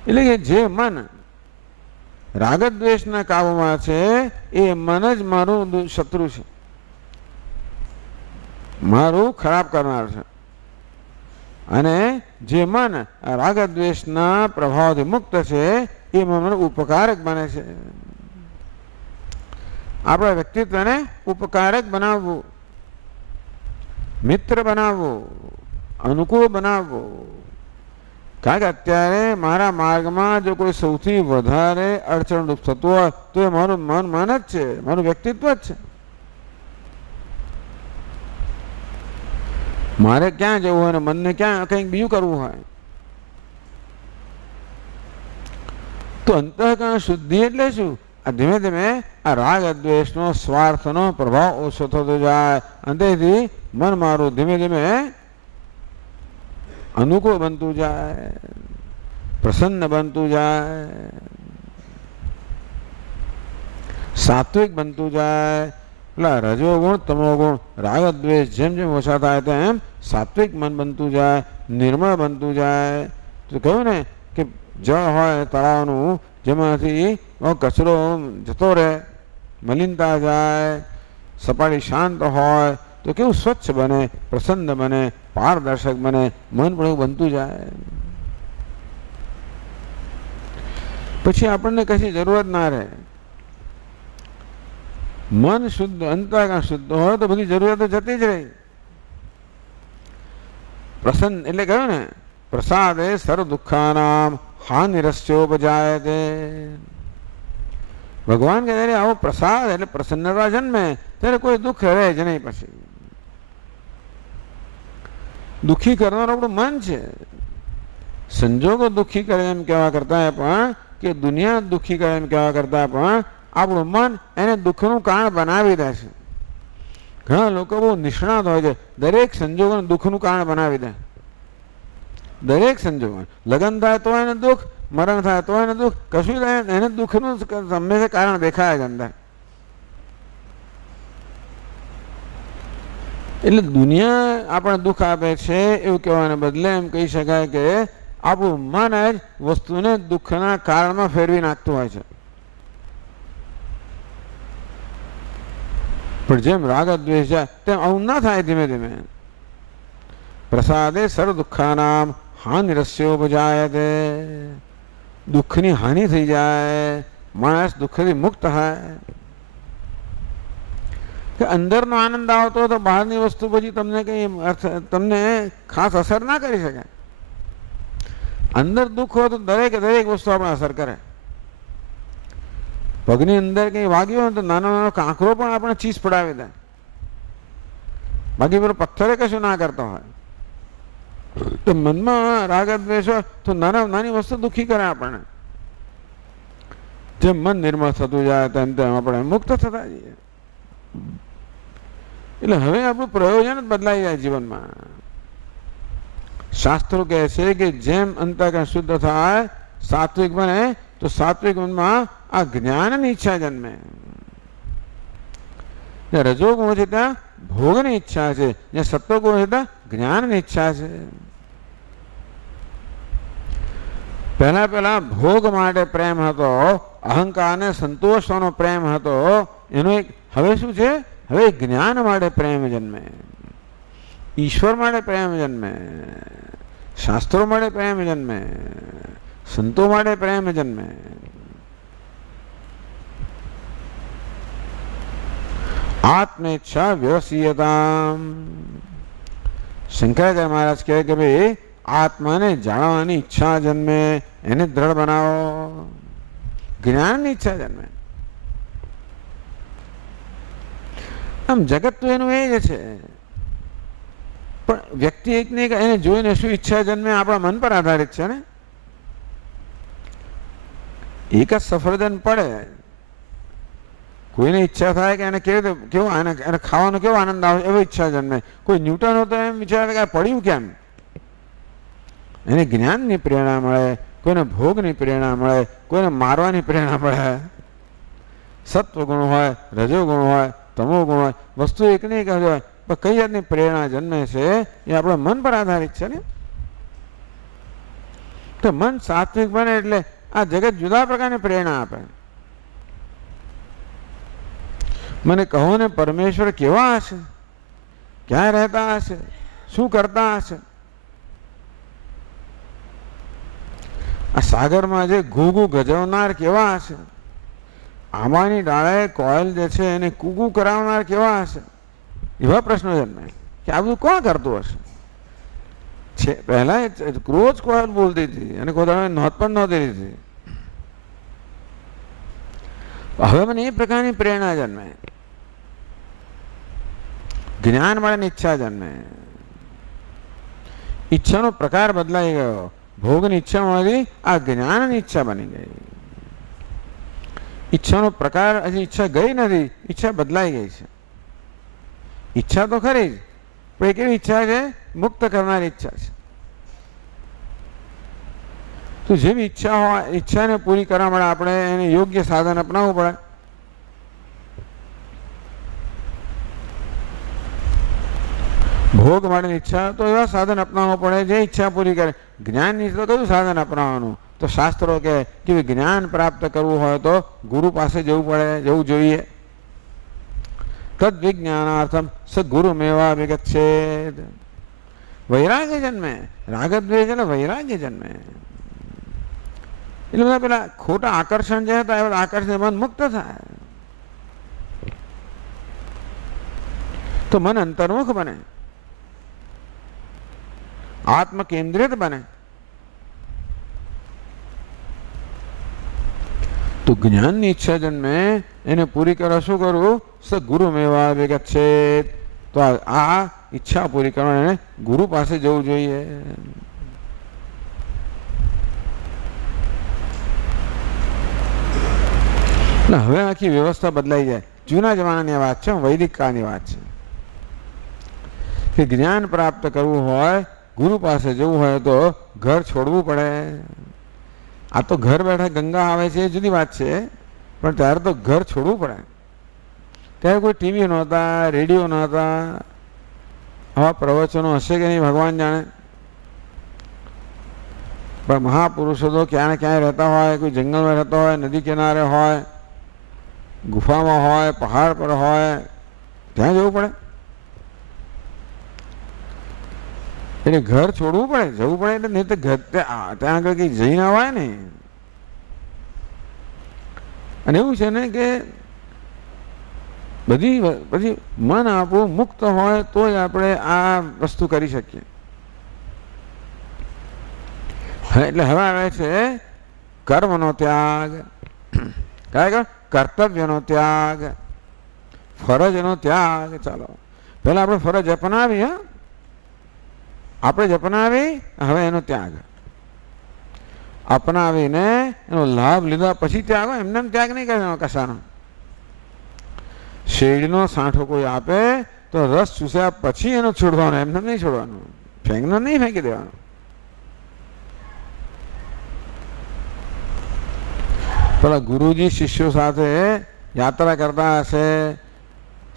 એટલે કે જે મન રાગદ્વેષના કાબુમાં છે એ મન જ મારું શત્રુ છે, મારું ખરાબ કરનાર છે. અને જે મન રાગદ્વેષના પ્રભાવથી મુક્ત છે એ મન ઉપકારક બને છે. આપણા વ્યક્તિત્વને ઉપકારક બનાવવું, મિત્ર બનાવવું, અનુકૂળ બનાવવું. કારણ કે અત્યારે મારા માર્ગમાં જો કોઈ સૌથી વધારે અડચણરૂપ થતું હોય તો એ મારું મન જ છે, મારું વ્યક્તિત્વ જ છે. મારે ક્યાં જવું હોય ને મનને ક્યાં કંઈક બીજું કરવું હોય તો અંતઃકરણ શુદ્ધિ એટલે શું? આ ધીમે ધીમે આ રાગ દ્વેષનો સ્વાર્થનો પ્રભાવ ઓછો થતો જાય. અંતેથી મન મારું ધીમે ધીમે અનુકૂળ બનતું જાય, પ્રસન્ન બનતું જાય, સાત્વિક બનતું જાય. પેલા રજોગુણ તમોગુણ રાગ દ્વેષ જેમ જેમ ઓછા થાય તેમ સાત્વિક મન બનતું જાય, નિર્મળ બનતું જાય. તો કહ્યું ને કે જળ હોય તળાવનું, જેમાંથી કચરો જતો રહે, મલિનતા જાય, સપાટી શાંત હોય તો કેવું સ્વચ્છ બને, પ્રસન્ન બને, પારદર્શક બને, મન પણ એવું બનતું જાય. પછી આપણને કશી જરૂરત ના રહે. મન શુદ્ધ, અંતઃકરણ શુદ્ધ હોય તો બધી જરૂરિયાતો જતી જ રહી. પ્રસન્ન એટલે કહ્યું ને પ્રસાદે સર્વ દુઃખાનામ હાનિરસ્યોપજાયતે. ભગવાન કહે ત્યારે આવો પ્રસાદ એટલે પ્રસન્નતા જન્મે ત્યારે કોઈ દુઃખ રહે જ નહીં. પછી દુઃખી કરનાર આપણું મન છે. સંજોગો દુઃખી કરે એમ કહેવા કરતા પણ, કે દુનિયા દુઃખી કરે એમ કહેવા કરતા પણ આપણું મન એને દુઃખનું કારણ બનાવી દે છે. ઘણા લોકો બહુ નિષ્ણાત હોય છે, દરેક સંજોગોને દુઃખનું કારણ બનાવી દે. દરેક સંજોગો, લગ્ન થાય તો એને દુઃખ, મરણ થાય તો એને દુઃખ, કશું થાય એને દુઃખનું હંમેશા કારણ દેખાય જ અંદર. એટલે દુનિયા આપણને દુઃખ આપે છે એવું કહેવાને બદલે એમ કહી શકાય કે આપણું મન જ વસ્તુને દુઃખના કારણમાં ફેરવી નાખતું હોય છે. પણ જેમ રાગ દ્વેષ જાય તેમ આવું ના થાય. ધીમે ધીમે પ્રસાદે સર્વ દુઃખાનામ હાનિરસ્યોપજાયતે. દુઃખની હાનિ થઈ જાય, માણસ દુઃખથી મુક્ત થાય. કે અંદરનો આનંદ આવતો તો બહારની વસ્તુ પછી તમને કઈ તમને ખાસ અસર ના કરી શકે. અંદર દુઃખ હોય તો દરેક વસ્તુ આપણે અસર કરે. પગની અંદર કંઈ વાગ્યું હોય તો નાનો નાનો કાંકરો પણ આપણે ચીસ પડાવી દે. બાકી પેલો પથ્થરે કશું ના કરતો હોય. તો મનમાં રાગ દ્વેષ હોય તો નાની વસ્તુ દુઃખી કરે આપણને. જેમ મન નિર્મળ થતું જાય તેમ તેમ આપણે મુક્ત થતા જઈએ. એટલે હવે આપણું પ્રયોજન જ બદલાઈ જાય જીવનમાં. શાસ્ત્રો કહે છે કે જેમ અંતઃકરણ શુદ્ધ થાય, સાત્વિક બને, તો સાત્વિક મનમાં આ જ્ઞાનની ઈચ્છા જન્મે. જ્યાં રજોગુણ છે ત્યાં ભોગની ઈચ્છા છે, જ્યાં સત્વગુણ છે ત્યાં જ્ઞાનની ઈચ્છા છે. પહેલા ભોગ માટે પ્રેમ હતો, અહંકારને સંતોષવાનો પ્રેમ હતો, એનો એક હવે શું છે, હવે જ્ઞાન માટે પ્રેમ જન્મે, ઈશ્વર માટે પ્રેમ જન્મે, શાસ્ત્રો માટે પ્રેમ જન્મે, સંતો માટે પ્રેમ જન્મે. આત્મેચ્છા વ્યવસીયતા. શંકરાચાર્ય મહારાજ કહે કે ભાઈ આત્માને જાણવાની ઈચ્છા જન્મે, એને દ્રઢ બનાવો, જ્ઞાનની ઈચ્છા જન્મે. આમ જગત તો એનું એ જ છે, પણ વ્યક્તિ એક ને એક એને જોઈને શું ઈચ્છા જન્મે આપણા મન પર આધારિત છે ને. એક જ સફરજન પડે, કોઈને ઈચ્છા થાય કે એને કેવું એને ખાવાનો કેવો આનંદ આવે એવો ઈચ્છા જન્મે. કોઈ ન્યૂટન હતો એમ વિચારે કે પડ્યું કેમ, એને જ્ઞાનની પ્રેરણા મળે, કોઈને ભોગની પ્રેરણા મળે, કોઈને મારવાની પ્રેરણા મળે. સત્વગુણ હોય, રજોગુણ હોય, તમોગુણ હોય, વસ્તુ એક નહીં કહે હોય, પણ કઈ જાતની પ્રેરણા જન્મે છે એ આપણા મન પર આધારિત છે ને. તો મન સાત્વિક બને એટલે આ જગત જુદા પ્રકારની પ્રેરણા આપે. મને કહો ને પરમેશ્વર કેવા હશે, ક્યાં રહેતા હશે, શું કરતા હશે. આ સાગરમાં જે ઘૂઘુ ગજવનાર કેવા હશે, આંબાની ડાળે કોયલ જે છે એને કૂગુ કરાવનાર કેવા હશે. એવા પ્રશ્નો જન્મે કે આ બધું કોણ કરતું હશે. છે પહેલા રોજ કોયલ બોલતી હતી અને કોઈ નોંધ પણ નહોતી લીધી. હવે મને એ પ્રકારની પ્રેરણા જન્મે, જ્ઞાન માટેની ઈચ્છા જન્મે. ઈચ્છાનો પ્રકાર બદલાઈ ગયો, ભોગની ઈચ્છામાંથી આ જ્ઞાનની ઈચ્છા બની ગઈ. ઈચ્છાનો પ્રકાર હજી ઈચ્છા ગઈ નથી, ઈચ્છા બદલાઈ ગઈ છે. ઈચ્છા તો ખરી જ, પણ એ કેવી ઈચ્છા છે, મુક્ત કરનારી ઈચ્છા છે. તો જેવી ઈચ્છા હોય, ઈચ્છાને પૂરી કરવા માટે આપણે એને યોગ્ય સાધન અપનાવવું પડે. ભોગ માટેની ઈચ્છા તો એવા સાધન અપનાવવું પડે જે ઈચ્છા પૂરી કરે. જ્ઞાનની તો કયું સાધન અપનાવવાનું, તો શાસ્ત્રો કે જ્ઞાન પ્રાપ્ત કરવું હોય તો ગુરુ પાસે જવું પડે, જવું જોઈએ. તદ વિજ્ઞાનાર્થમ સ ગુરુમેવા વિગચ્છેદ. વૈરાગ્ય જન્મે, રાગદ્વેષ એટલે વૈરાગ્ય જન્મે. એટલે બધા પેલા ખોટા આકર્ષણ જે હતા એ આકર્ષણ મન મુક્ત થાય, તો મન અંતર્મુખ બને, આત્મ કેન્દ્રિત બને. તો જ્ઞાનની ઈચ્છા જન્મે, એને પૂરી કરવા શું કરવું, સ ગુરુમેવા વિગચ્છેદ. તો આ ઈચ્છા પૂરી કરવા એને ગુરુ પાસે જવું જોઈએ. હવે આખી વ્યવસ્થા બદલાઈ જાય. જૂના જમાનાની વાત છે, વૈદિક કાળની વાત છે કે જ્ઞાન પ્રાપ્ત કરવું હોય, ગુરુ પાસે જવું હોય તો ઘર છોડવું પડે. આ તો ઘર બેઠા ગંગા આવે છે એ જુદી વાત છે, પણ ત્યારે તો ઘર છોડવું પડે. ત્યારે કોઈ ટીવી નહોતા, રેડિયો નહોતા, આવા પ્રવચનો હશે કે નહીં ભગવાન જાણે. પણ મહાપુરુષો તો ક્યાં ને ક્યાંય રહેતા હોય, કોઈ જંગલમાં રહેતા હોય, નદી કિનારે હોય, ગુફામાં હોય, પહાડ પર હોય, ત્યાં જવું પડે. એટલે ઘર છોડવું પડે, જવું પડે. એટલે નહીં તો ઘર ત્યાં આગળ કંઈ જઈ ના હોય ને. અને એવું છે ને કે પછી મન આપણું મુક્ત હોય તો જ આપણે આ વસ્તુ કરી શકીએ. એટલે હવે આવે છે કર્મનો ત્યાગ, કર્તવ્યનો ત્યાગ, ફરજનો ત્યાગ. ચાલો પહેલા આપણે ફરજ અપનાવી, આપણે જ અપનાવી, હવે એનો ત્યાગ. અપનાવીને એનો લાભ લીધા પછી ત્યાગ હોય, એમને ત્યાગ નહીં કરે કશાનો. શેરડીનો સાંઠો કોઈ આપે તો રસ ચૂસ્યા પછી એનો છોડવાનો, એમને નહીં છોડવાનો, ફેંકનો નહીં ફેંકી દેવાનો. પેલા ગુરુજી શિષ્યો સાથે યાત્રા કરતા હશે,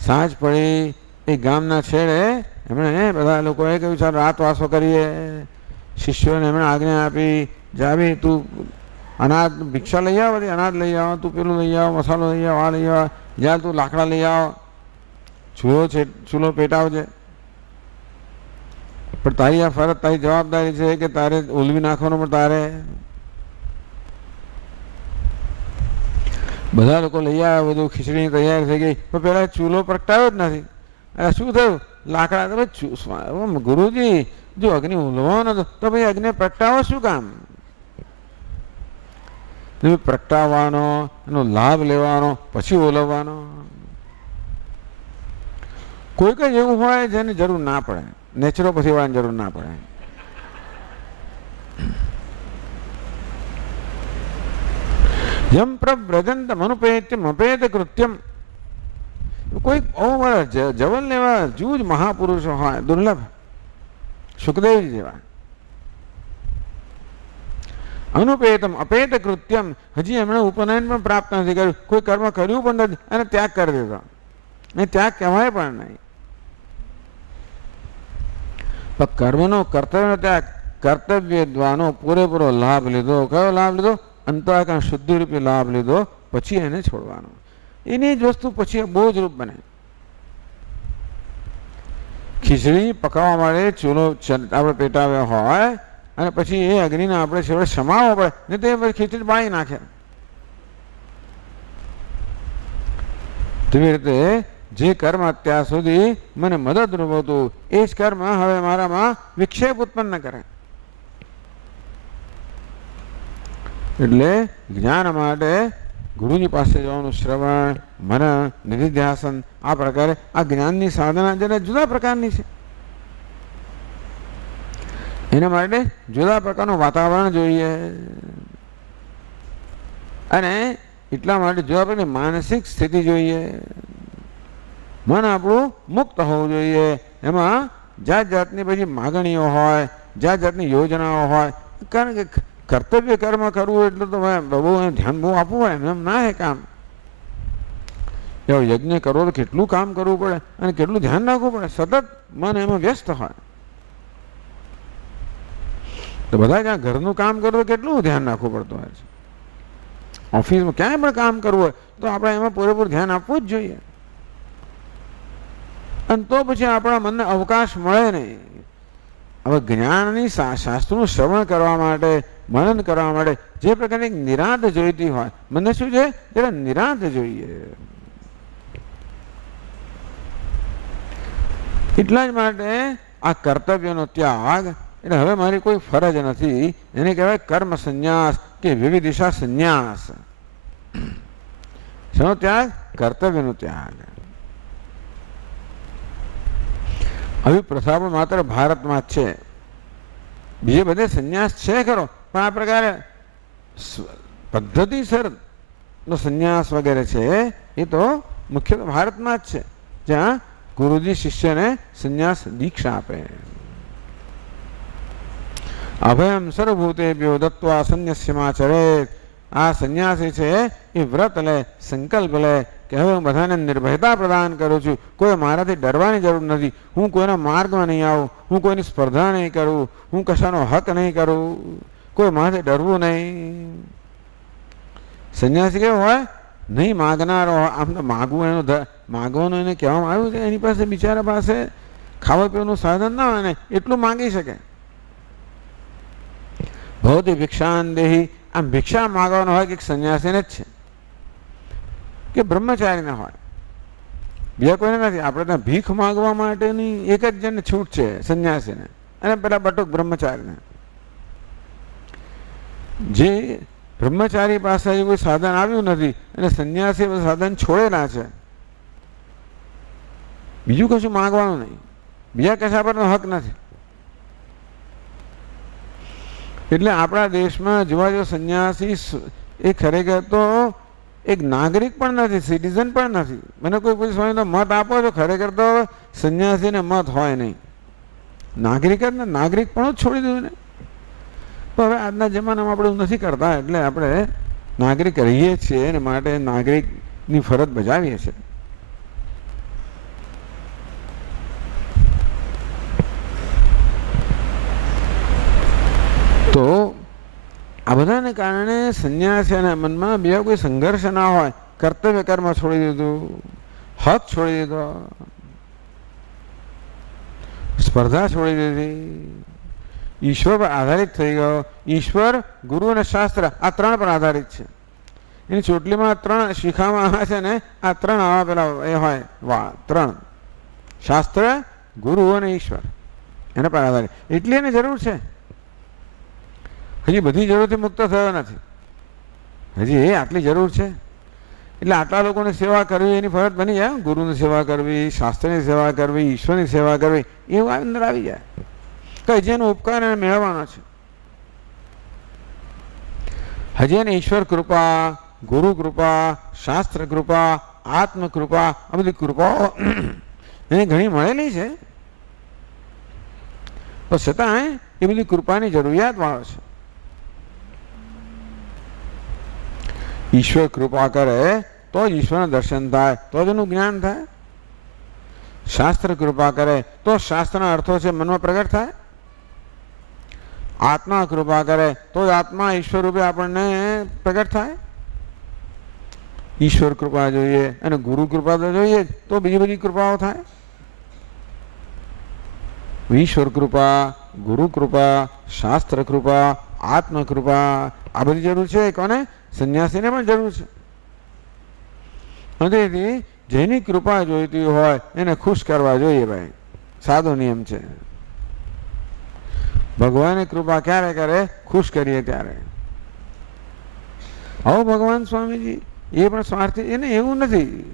સાંજ પડી એ ગામના છેડે એમણે બધા લોકોએ કહ્યું ચાલ રાત વાસો કરીએ. શિષ્યોને એમણે આજ્ઞા આપી, જાવી તું અનાજ ભિક્ષા લઈ આવ, અનાજ લઈ આવ, તું પેલું લઈ આવ, મસાલો લઈ આવ, આ લઈ આવ, જ્યાં તું લાકડા લઈ આવ, ચૂલો પેટાવજે. પણ તારી આ ફરજ, તારી જવાબદારી છે કે તારે ઓલવી નાખવાનું. પણ તારે બધા લોકો લઈ આવ્યા, બધું ખીચડી તૈયાર થઈ ગઈ, પણ પેલા ચૂલો પ્રગટાવ્યો જ નથી. અરે શું થયું? લાકડા. ગુરુજી જો અગ્નિ ઓલવાનો તો ભાઈ અગ્નિ પ્રગટાવો શું કામ? પ્રગટાવવાનો, એનો લાભ લેવાનો, પછી ઓલવવાનો. કોઈ કઈ એવું હોય જેની જરૂર ના પડે, નેચરોપથી વાળાની જરૂર ના પડે. યમ પ્રવ્રજંત મનુપેત્યમ અપેત કૃત્યમ. કોઈ જવલ લેવા જૂજ મહાપુરુષો હોય દુર્લભ, સુખદેવજી જેવા. અનુપેતમ અપેત કૃત્યમ, હજી એમણે ઉપનયન પણ પ્રાપ્ત નથી કર્યું, કોઈ કર્મ કર્યું પણ નથી અને ત્યાગ કરી દીધો. એ ત્યાગ કહેવાય પણ નહીં. પણ કર્મનો કર્તવ્ય ત્યાગ, કર્તવ્ય દ્વારનો પૂરેપૂરો લાભ લીધો. કયો લાભ લીધો? અંતઃકરણ શુદ્ધિ રૂપે લાભ લીધો, પછી એને છોડવાનો. એની જ વસ્તુ પછી બોજ રૂપ બને. ખીચડી પકાવવા માટે ચૂલો આપણે પેટાવ્યો હોય અને પછી એ અગ્નિને આપણે છેવટે સમાવવો પડે, ને તે પછી ખીચડી બાળી નાખે. તેવી રીતે જે કર્મ અત્યાર સુધી મને મદદરૂપ હતું એ જ કર્મ હવે મારામાં વિક્ષેપ ઉત્પન્ન કરે. એટલે જ્ઞાન માટે ગુરુની પાસે જવાનું, શ્રવણ, મનન, નિધિધ્યાસન, આ પ્રકારે આ જ્ઞાનની સાધના જરા જુદા પ્રકારની છે. એના માટે જુદા પ્રકારનું વાતાવરણ જોઈએ અને એટલા માટે જુદા પ્રકારની માનસિક સ્થિતિ જોઈએ. મન આપણું મુક્ત હોવું જોઈએ. એમાં જાત જાતની પછી માગણીઓ હોય, જાત જાતની યોજનાઓ હોય. કારણ કે કર્તવ્ય કર્મ કરવું એટલે તો બહુ ધ્યાન બહુ આપવું હોય, એમ ના હે કામ. યજ્ઞ કરવો તો કેટલું કામ કરવું પડે અને કેટલું ધ્યાન રાખવું પડે. સતત મન એમાં વ્યસ્ત હોય તો બધા જ્યાં ઘરનું કામ કરવું તો કેટલું ધ્યાન રાખવું પડતું હોય છે. ઓફિસમાં ક્યાંય પણ કામ કરવું હોય તો આપણે એમાં પૂરેપૂરું ધ્યાન આપવું જ જોઈએ. અને તો પછી આપણા મનને અવકાશ મળે નહીં. હવે જ્ઞાનની શાસ્ત્રનું શ્રવણ કરવા માટે, મનન કરવા માટે જે પ્રકારની નિરાંત જોઈતી હોય, મને શું છે? જરા નિરાંત જોઈએ. એટલા જ માટે આ કર્તવ્યનો ત્યાગ એટલે હવે મારી કોઈ ફરજ નથી, એને કહેવાય કર્મ સંન્યાસ કે વિવિધિશા સંન્યાસ. શેનો ત્યાગ? કર્તવ્યનો ત્યાગ. આવી પ્રથા પણ માત્ર ભારતમાં જ છે. બીજે બધે સંન્યાસ છે ખરો, પણ આ પ્રકારે પદ્ધતિસર નો સંન્યાસ વગેરે છે એ તો મુખ્યત્વે ભારતમાં જ છે, જ્યાં ગુરુજી શિષ્યને સંન્યાસ દીક્ષા આપે. અભયમ સર્વભૂતેભ્યો દત્વા સંન્યસ્યમાચરેત. આ સંન્યાસી છે એ વ્રત લે, સંકલ્પ લે કે હવે હું બધાને નિર્ભયતા પ્રદાન કરું છું, કોઈ મારાથી ડરવાની જરૂર નથી, હું કોઈના માર્ગમાં નહીં આવું, હું કોઈની સ્પર્ધા નહીં કરું, હું કશાનો હક નહીં કરું, કોઈ મારાથી ડરવું નહીં. સંન્યાસી કેવો હોય? નહીં માગનારો હોય. આમ તો માગવું એનું માગવાનું એને કહેવામાં આવ્યું છે, એની પાસે બિચારા પાસે ખાવા પીવાનું સાધન ના હોય ને એટલું માગી શકે. ભવતી ભિક્ષાન દેહી. આમ ભિક્ષા માગવાનો હોય કે સંન્યાસીને જ છે કે બ્રહ્મચારીને હોય, બીજા કોઈને નથી. આપણે ત્યાં ભીખ માગવા માટેની એક જ જણને છૂટ છે, સંન્યાસીને અને પેલા બટુક બ્રહ્મચારીને. જે બ્રહ્મચારી પાસે કોઈ સાધન આવ્યું નથી અને સંન્યાસી સાધન છોડેલા છે, બીજું કશું માગવાનું નહીં, બીજા કશા પરનો હક નથી. એટલે આપણા દેશમાં જોવા જો સંન્યાસી એ ખરેખર તો એક નાગરિક પણ નથી, સિટીઝન પણ નથી. મને કોઈ પૂછે સ્વામી તો મત આપો છો, ખરેખર તો સંન્યાસીને મત હોય નહીં, નાગરિક જ ને, નાગરિક પણ જ છોડી દીધું ને. તો હવે આજના જમાનામાં આપણે એવું નથી કરતા, એટલે આપણે નાગરિક રહીએ છીએ અને માટે નાગરિકની ફરજ બજાવીએ છીએ. તો આ બધાને કારણે સંન્યાસીના મનમાં બીજા કોઈ સંઘર્ષ ના હોય. કર્તવ્ય કર્મ છોડી દીધું, હક છોડી દીધો, સ્પર્ધા છોડી દીધી, ઈશ્વર પર આધારિત થઈ ગયો. ઈશ્વર, ગુરુ અને શાસ્ત્ર આ ત્રણ પર આધારિત છે. એની ચોટલીમાં ત્રણ શિખામાં છે ને, આ ત્રણ આવા પેલા એ હોય વાળ, ત્રણ શાસ્ત્ર, ગુરુ અને ઈશ્વર એના પર આધારિત. એટલી એની જરૂર છે. હજી બધી જરૂરથી મુક્ત થયો નથી, હજી એ આટલી જરૂર છે. એટલે આટલા લોકોની સેવા કરવી એની ફરજ બની જાય. ગુરુની સેવા કરવી, શાસ્ત્રની સેવા કરવી, ઈશ્વરની સેવા કરવી, એવું અંદર આવી જાય કે હજી એનો ઉપકાર એને મેળવવાનો છે. હજી એને ઈશ્વર કૃપા, ગુરુ કૃપા, શાસ્ત્ર કૃપા, આત્મ કૃપા, આ બધી કૃપાઓ એને ઘણી મળેલી છે, પણ છતાં એ બધી કૃપાની જરૂરિયાત વાળો છે. ઈશ્વર કૃપા કરે તો જ ઈશ્વરના દર્શન થાય, તો જ એનું જ્ઞાન થાય. શાસ્ત્ર કૃપા કરે તો શાસ્ત્રના અર્થો છે મનમાં પ્રગટ થાય. આત્મા કૃપા કરે તો જ આત્મા ઈશ્વર રૂપે આપણને પ્રગટ થાય. ઈશ્વર કૃપા જોઈએ અને ગુરુ કૃપા તો જોઈએ તો બીજી બધી કૃપાઓ થાય. ઈશ્વર કૃપા, ગુરુ કૃપા, શાસ્ત્ર કૃપા, આત્મ કૃપા, આ બધી જરૂર છે. કોને? સંન્યાસીને પણ જરૂર છે. તેથી જેની કૃપા જોઈતી હોય એને ખુશ કરવા જોઈએ ભાઈ, સાદો નિયમ છે. ભગવાનની કૃપા ક્યારે કરે? ખુશ કરીએ ત્યારે. આવો ભગવાન સ્વામીજી એ પણ સ્વાર્થી, એને એવું નથી,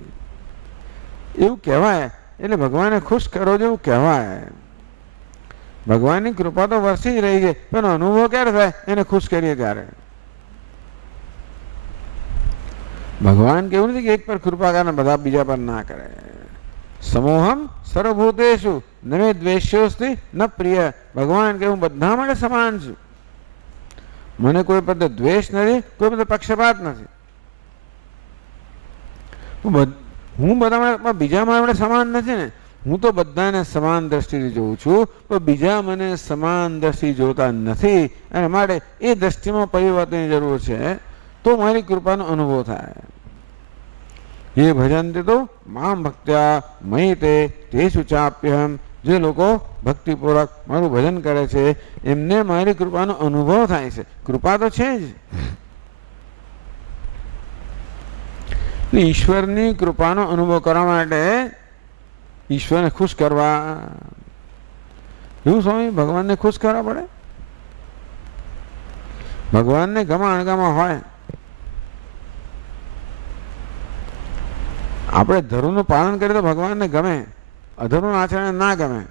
એવું કહેવાય એટલે ભગવાને ખુશ કરો જેવું કહેવાય. ભગવાનની કૃપા તો વરસી જ રહી છે, પણ અનુભવ ક્યારે થાય? એને ખુશ કરીએ ત્યારે. ભગવાન કેવું નથી કે એક પર કૃપા કરે બધા બીજા પર ના કરે. સમોહમ સર્વભૂતેષુ નમે દ્વેષ્યોસ્તિ ન પ્રિય. ભગવાન કે હું બધા માટે સમાન છું, મને કોઈ પર દ્વેષ નથી, કોઈ પર પક્ષપાત નથી. હું બધા બીજા માટે સમાન નથી ને, હું તો બધાને સમાન દ્રષ્ટિથી જોઉં છું, પણ બીજા મને સમાન દ્રષ્ટિ જોતા નથી, અને માટે એ દ્રષ્ટિમાં પરિવર્તનની જરૂર છે. તો મારી કૃપાનો અનુભવ થાય. એ ભજનથી તો મામ ભક્ત્યા મયી તે ચાપ્યહમ. જે લોકો ભક્તિપૂર્વક મારું ભજન કરે છે એમને મારી કૃપાનો અનુભવ થાય છે. કૃપા તો છે જ. ઈશ્વરની કૃપાનો અનુભવ કરવા માટે ઈશ્વરને ખુશ કરવા, એવું સ્વામી ભગવાનને ખુશ કરવા પડે. ભગવાનને ગમા અણગામાં હોય. આપણે ધર્મનું પાલન કરીએ તો ભગવાનને ગમે, અધર્મનું આચરણ ના ગમે.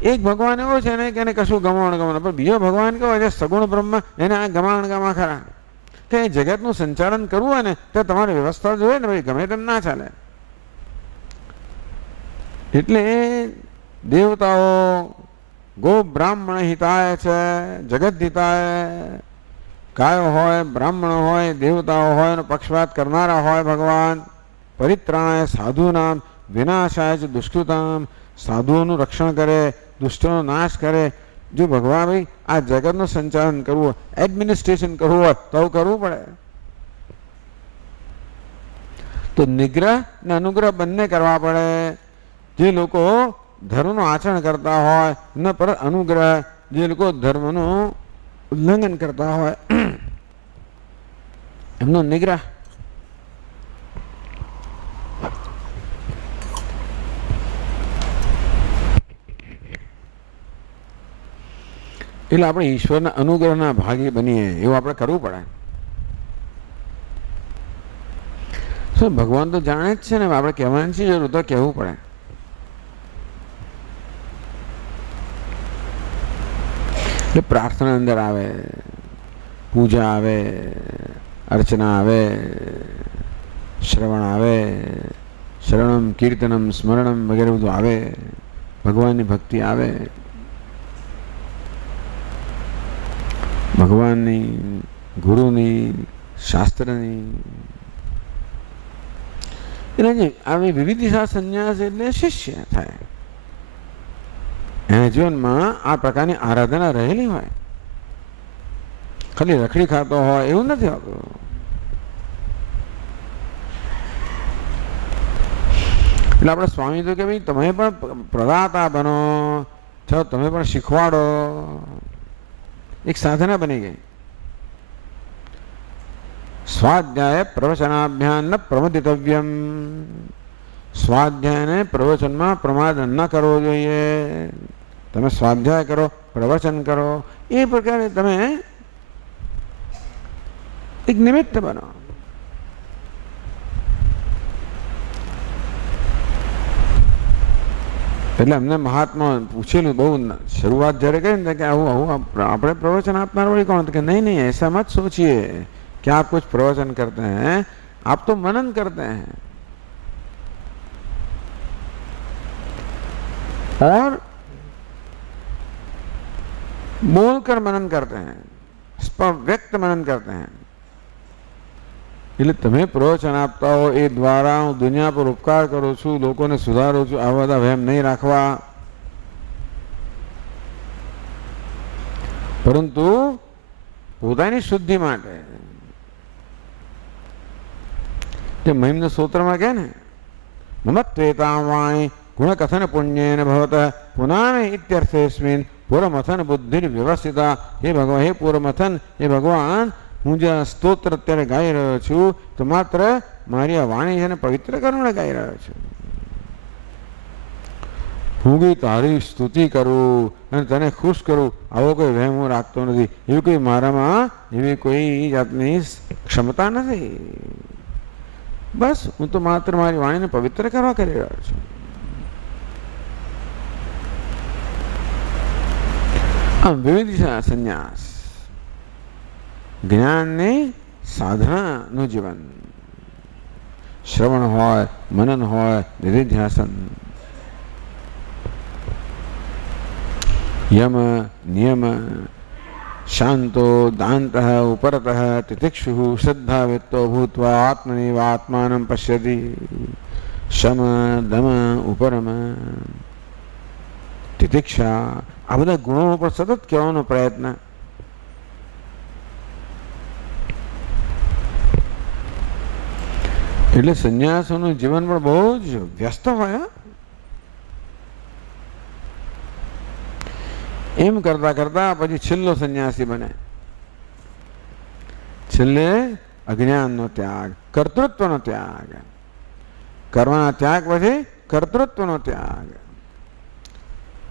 એક ભગવાન એવો છે ને કે એને કશું ગમા અણગમા, પણ બીજો ભગવાન કેવો છે સગુણ બ્રહ્મ, એને આ ગમા અણગામાં ખરા. કે એ જગતનું સંચાલન કરવું હોય ને તો તમારે વ્યવસ્થા જોઈએ ને ભાઈ, ગમે તેમ ના ચાલે. એટલે દેવતાઓ ગો બ્રાહ્મણ હિતાય છે, જગત હિતાય. ગાયો હોય, બ્રાહ્મણો હોય, દેવતાઓ હોય અને પક્ષપાત કરનારા હોય ભગવાન. પરિત્રાણાય સાધુનામ વિનાશાય છે દુષ્કૃતામ. સાધુઓનું રક્ષણ કરે, દુષ્ટોનો નાશ કરે. જો ભગવાન ભાઈ આ જગતનું સંચાલન કરવું હોય, એડમિનિસ્ટ્રેશન કરવું હોય તો કરવું પડે. તો નિગ્રહ ને અનુગ્રહ બંને કરવા પડે. જે લોકો ધર્મનું આચરણ કરતા હોય ન પર અનુગ્રહ, જે લોકો ધર્મનું ઉલ્લંઘન કરતા હોય એમનો નિગ્રહ. એટલે આપણે ઈશ્વરના અનુગ્રહના ભાગી બનીએ એવું આપણે કરવું પડે. શું ભગવાન તો જાણે જ છે ને, આપણે કહેવાની છે જરૂર તો કહેવું પડે. એટલે પ્રાર્થના અંદર આવે, પૂજા આવે, અર્ચના આવે, શ્રવણ આવે, શ્રવણમ કીર્તનમ સ્મરણમ વગેરે બધું આવે, ભગવાનની ભક્તિ આવે, ભગવાનની, ગુરુની, શાસ્ત્રની. એટલે જે આવી વિવિધિશા સંન્યાસ એટલે શિષ્ય થાય. એના જીવનમાં આ પ્રકારની આરાધના રહેલી હોય, ખાલી રખડી ખાતો હોય એવું નથી હોતું. એટલે આપણે સ્વામી તો કે ભાઈ તમે પણ પ્રદાતા બનો છો, તમે પણ શીખવાડો. એક સાધના બની ગઈ. સ્વાધ્યાય પ્રવચનાભ્યાન ન પ્રમદિતવ્યમ. સ્વાધ્યાયને પ્રવચનમાં પ્રમાદ ન કરવો જોઈએ. તમે સ્વાધ્યાય કરો, પ્રવચન કરો, એ પ્રકારે તમે એક નિમિત્ત બનો. એટલે અમને મહાત્મા પૂછેલું બહુ શરૂઆત જ્યારે કરી ને કે આવું આવું આપણે પ્રવચન આપનાર વળી કોણ? કે નહીં नहीं ऐसा मत सोचिए कि आप कुछ प्रवचन करते हैं, आप तो मनन करते हैं और बोलकर मनन करते हैं, व्यक्त मनन करते हैं. એટલે તમે પ્રવચન આપતા હો એ દ્વારા હું દુનિયા પર ઉપકાર કરું છું, લોકોને સુધારું છું. આવા બધા વહેમ નહીં રાખવા, પરંતુ પોતાની શુદ્ધિ માટે. જે મહિમ્ન સૂત્રમાં કહે ને, મમત્વેતાં વાણી ગુણકથન પુણ્યેન ભવત પુનામે ઇત્યર્થેસ્મિન પૂર્વમથન બુદ્ધિ વ્યવસ્થિતા. હે ભગવાન, હે પૂર્વમથન, હે ભગવાન, હું જે સ્તોત્ર અત્યારે ગાઈ રહ્યો છું તો માત્ર મારી આ વાણી છે ને પવિત્ર કરીને ગાઈ રહ્યો છું. હું બી તારી સ્તુતિ કરું અને તને ખુશ કરું, આવો કોઈ વહેમ હું રાખતો નથી. એવું કોઈ મારામાં એવી કોઈ જાતની ક્ષમતા નથી. બસ હું તો માત્ર મારી વાણીને પવિત્ર કરવા કરી રહ્યો છું. આમ વિવિધ સંન્યાસ, જ્ઞાનની સાધનાનું જીવન. શ્રવણ હોય, મનન હોય, નિધિધ્યાસન, યમ નિયમ, શાંતો દાંત ઉપરત તિતિક્ષુ શ્રદ્ધાવિત્તો ભૂત્વા આત્મનૈવ આત્માનં પશ્યતિ. શમ દમ ઉપરમ તિતિક્ષા, આ બધા ગુણો પર સતત કહેવાનો પ્રયત્ન. એટલે સંન્યાસોનું જીવન પણ બહુ જ વ્યસ્ત હોય. એમ કરતા કરતા પછી છેલ્લો સંન્યાસી બને. છેલ્લે અજ્ઞાનનો ત્યાગ, કર્તૃત્વનો ત્યાગ. કર્મના ત્યાગ પછી કર્તૃત્વનો ત્યાગ.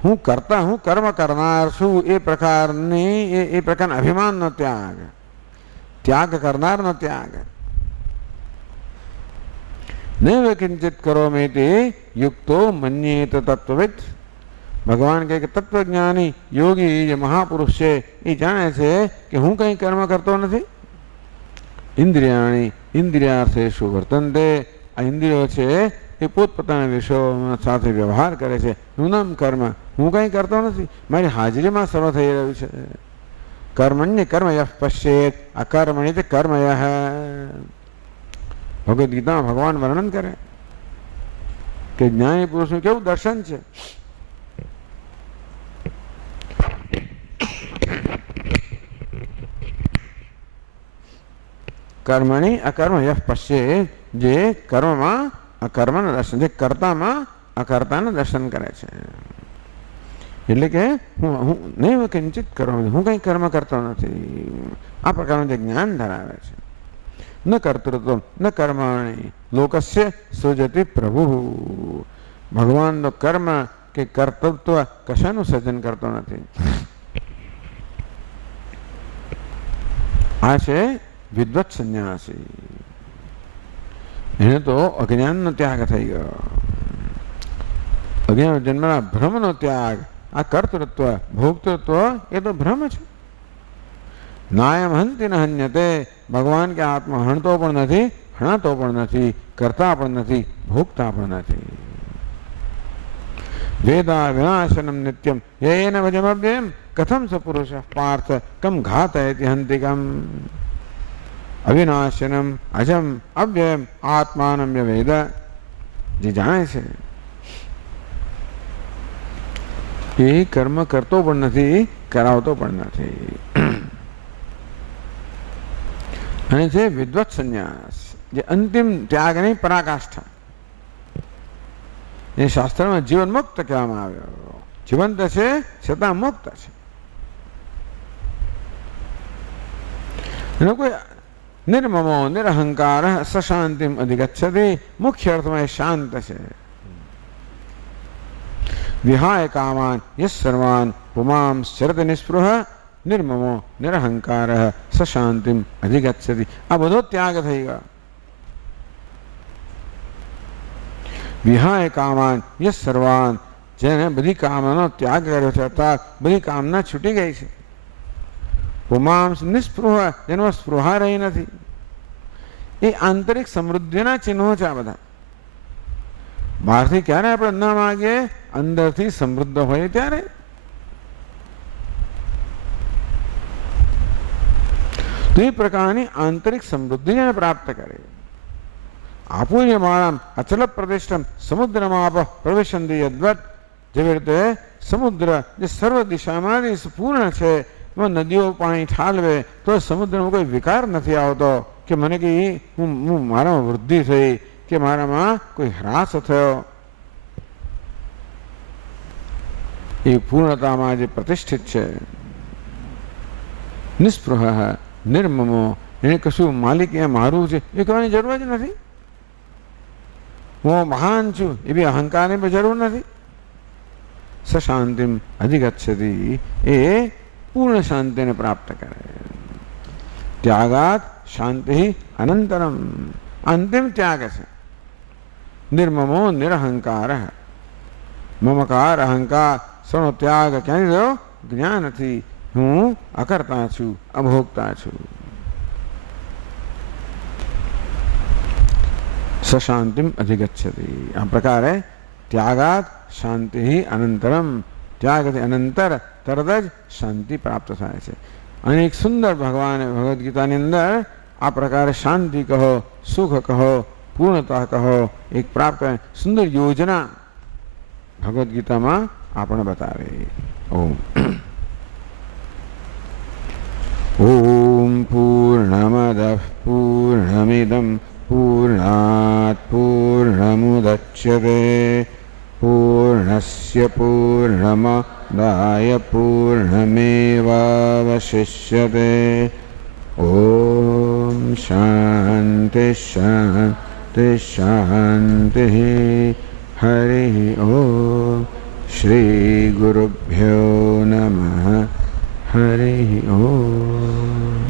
હું કરતા, હું કર્મ કરનાર છું એ પ્રકારની એ પ્રકારના અભિમાનનો ત્યાગ, ત્યાગ કરનારનો ત્યાગ. નૈવ કિંચિત કરોમિતિ યુક્તો મન્યેત તત્વવિદ. ભગવાન કહે કે તત્વજ્ઞાની યોગી જે મહાપુરુષ છે એ જાણે છે કે હું કંઈ કર્મ કરતો નથી. ઇન્દ્રિયાણી ઇન્દ્રિયાર્થેષુ વર્તન્તે. આ ઇન્દ્રિયો છે એ પોતપોતાના વિષયો સાથે વ્યવહાર કરે છે. નૂનમ કર્મ, હું કંઈ કરતો નથી, મારી હાજરીમાં સર્વ થઈ રહ્યું છે. કર્મણ્ય કર્મયઃ પશ્યેત અકર્મણ્ય કર્મયઃ. ભગવદ્ ગીતામાં ભગવાન વર્ણન કરે કે જ્ઞાની પુરુષનું કેવું દર્શન છે. કર્મણી અકર્મ યહ પશ્ચેત, જે કર્મમાં અકર્મનું દર્શન, જે કર્તામાં અકર્તાનું દર્શન કરે છે. એટલે કે હું નહીં કિંચિત કરું, હું કંઈ કર્મ કરતો નથી. આ પ્રકારનું જે જ્ઞાન ધરાવે છે. ન કર્તૃત્વ ન કર્માણી લોકસ્ય સૃજતિ પ્રભુ. ભગવાનનો કર્મ કે કર્તૃત્વ કશાનું સર્જન કરતો નથી. આ છે વિદ્વત સંન્યાસી. એને તો અજ્ઞાનનો ત્યાગ થઈ ગયો. અજ્ઞાન જન્મના ભ્રમનો ત્યાગ આ કર્તૃત્વ ભોક્તૃત્વ એ તો ભ્રમ છે. નાયમ હંતિ ન હન્યતે, ભગવાન કે આત્મા હણતો પણ નથી, હણાતો પણ નથી, કરતા પણ નથી, ભોગતા પણ નથી. વેદા વિનાશનમ નિત્યમ યેન ભજમવ્યયમ કથમ સ પુરુષ પાર્થ કમ ઘાતયતિ હંતિકમ. અવિનાશનમ અજમ અવ્યયમ આત્માનમ વેદ, જે જાણે છે એ કર્મ કરતો પણ નથી, કરાવતો પણ નથી. અને છે વિદ્વત સંન્યાસ, જે અંતિમ ત્યાગની પરાકાષ્ઠા. એ શાસ્ત્રમાં જીવન મુક્ત કહેવામાં આવ્યો. જીવંત છે છતાં મુક્ત છે. એનો કોઈ નિર્મમો નિરહંકાર સશાંતિમ અધિગચ્છતિ, મુખ્ય અર્થમાં એ શાંત છે. વિહાય કામાન યસ સર્વાન પુમાં શરદ નિસ્પૃહ નિર્મમો નિરહંકાર સશાંતિમ અધિગચ્છતિ. આ બધો ત્યાગ થઈ ગયો. વિહાય કામાન યસ સર્વાન, જેને બધી કામનાનો ત્યાગ કર્યો છે, અર્થાત બધી કામના છૂટી ગઈ છે. પુમાં નિસ્પૃહ, જેનો સ્પૃહા રહી નથી. એ આંતરિક સમૃદ્ધિના ચિહ્નો છે આ બધા. બહારથી ક્યારે આપણે ન માગીએ, અંદરથી સમૃદ્ધ હોય ત્યારે. તો એ પ્રકારની આંતરિક સમૃદ્ધિ જેને પ્રાપ્ત કરે. આપુર્ય માળામ અચલ પ્રતિષ્ઠમ સમુદ્રમાપ પ્રવેશંતિ યદ્વત, જેવી રીતે સમુદ્ર જે સર્વ દિશામાંથી પૂર્ણ છે, એમાં નદીઓ પાણી ઠાલવે તો સમુદ્રમાં કોઈ વિકાર નથી આવતો કે મને કે હું મારામાં વૃદ્ધિ થઈ કે મારામાં કોઈ હ્રાસ થયો. એ પૂર્ણતામાં જે પ્રતિષ્ઠિત છે. નિસ્પૃહ નિર્મમો, એને કશું માલિક એ મારું છે એ કહેવાની જરૂર જ નથી. હું મહાન છું એવી અહંકારની પણ જરૂર નથી. સશાંતિમ અધિગચ્છતિ, એ પૂર્ણ શાંતિને પ્રાપ્ત કરે. ત્યાગાત શાંતિ અનંતરમ, અંતિમ ત્યાગ છે. નિર્મમો નિરહંકાર, મમકાર અહંકાર સનો ત્યાગ ક્યાંથી થયો? જ્ઞાનથી. હું અકર્તા છું, અભોગતા છું. સશાંતિમ અધિગચ્છતિ, આ પ્રકારે ત્યાગાત શાંતિ અનંતરમ, ત્યાગથી અનંતર તરત જ શાંતિ પ્રાપ્ત થાય છે. અને એક સુંદર ભગવાને ભગવદ્ ગીતાની અંદર આ પ્રકારે શાંતિ કહો, સુખ કહો, પૂર્ણતા કહો, એક પ્રાપ્ત સુંદર યોજના ભગવદ્ ગીતામાં આપણે બતાવે. ઓમ ઓમ પૂર્ણમદ પૂર્ણમિદમ પૂર્ણાત પૂર્ણમુદચ્યતે પૂર્ણસ્ય પૂર્ણમાદાય પૂર્ણમેવાવશિષ્યતે. ઓમ શાંતિ શાંતિ શાંતિ. હરિ ઓમ. શ્રી ગુરુભ્યો નમઃ. હરિ ઓમ.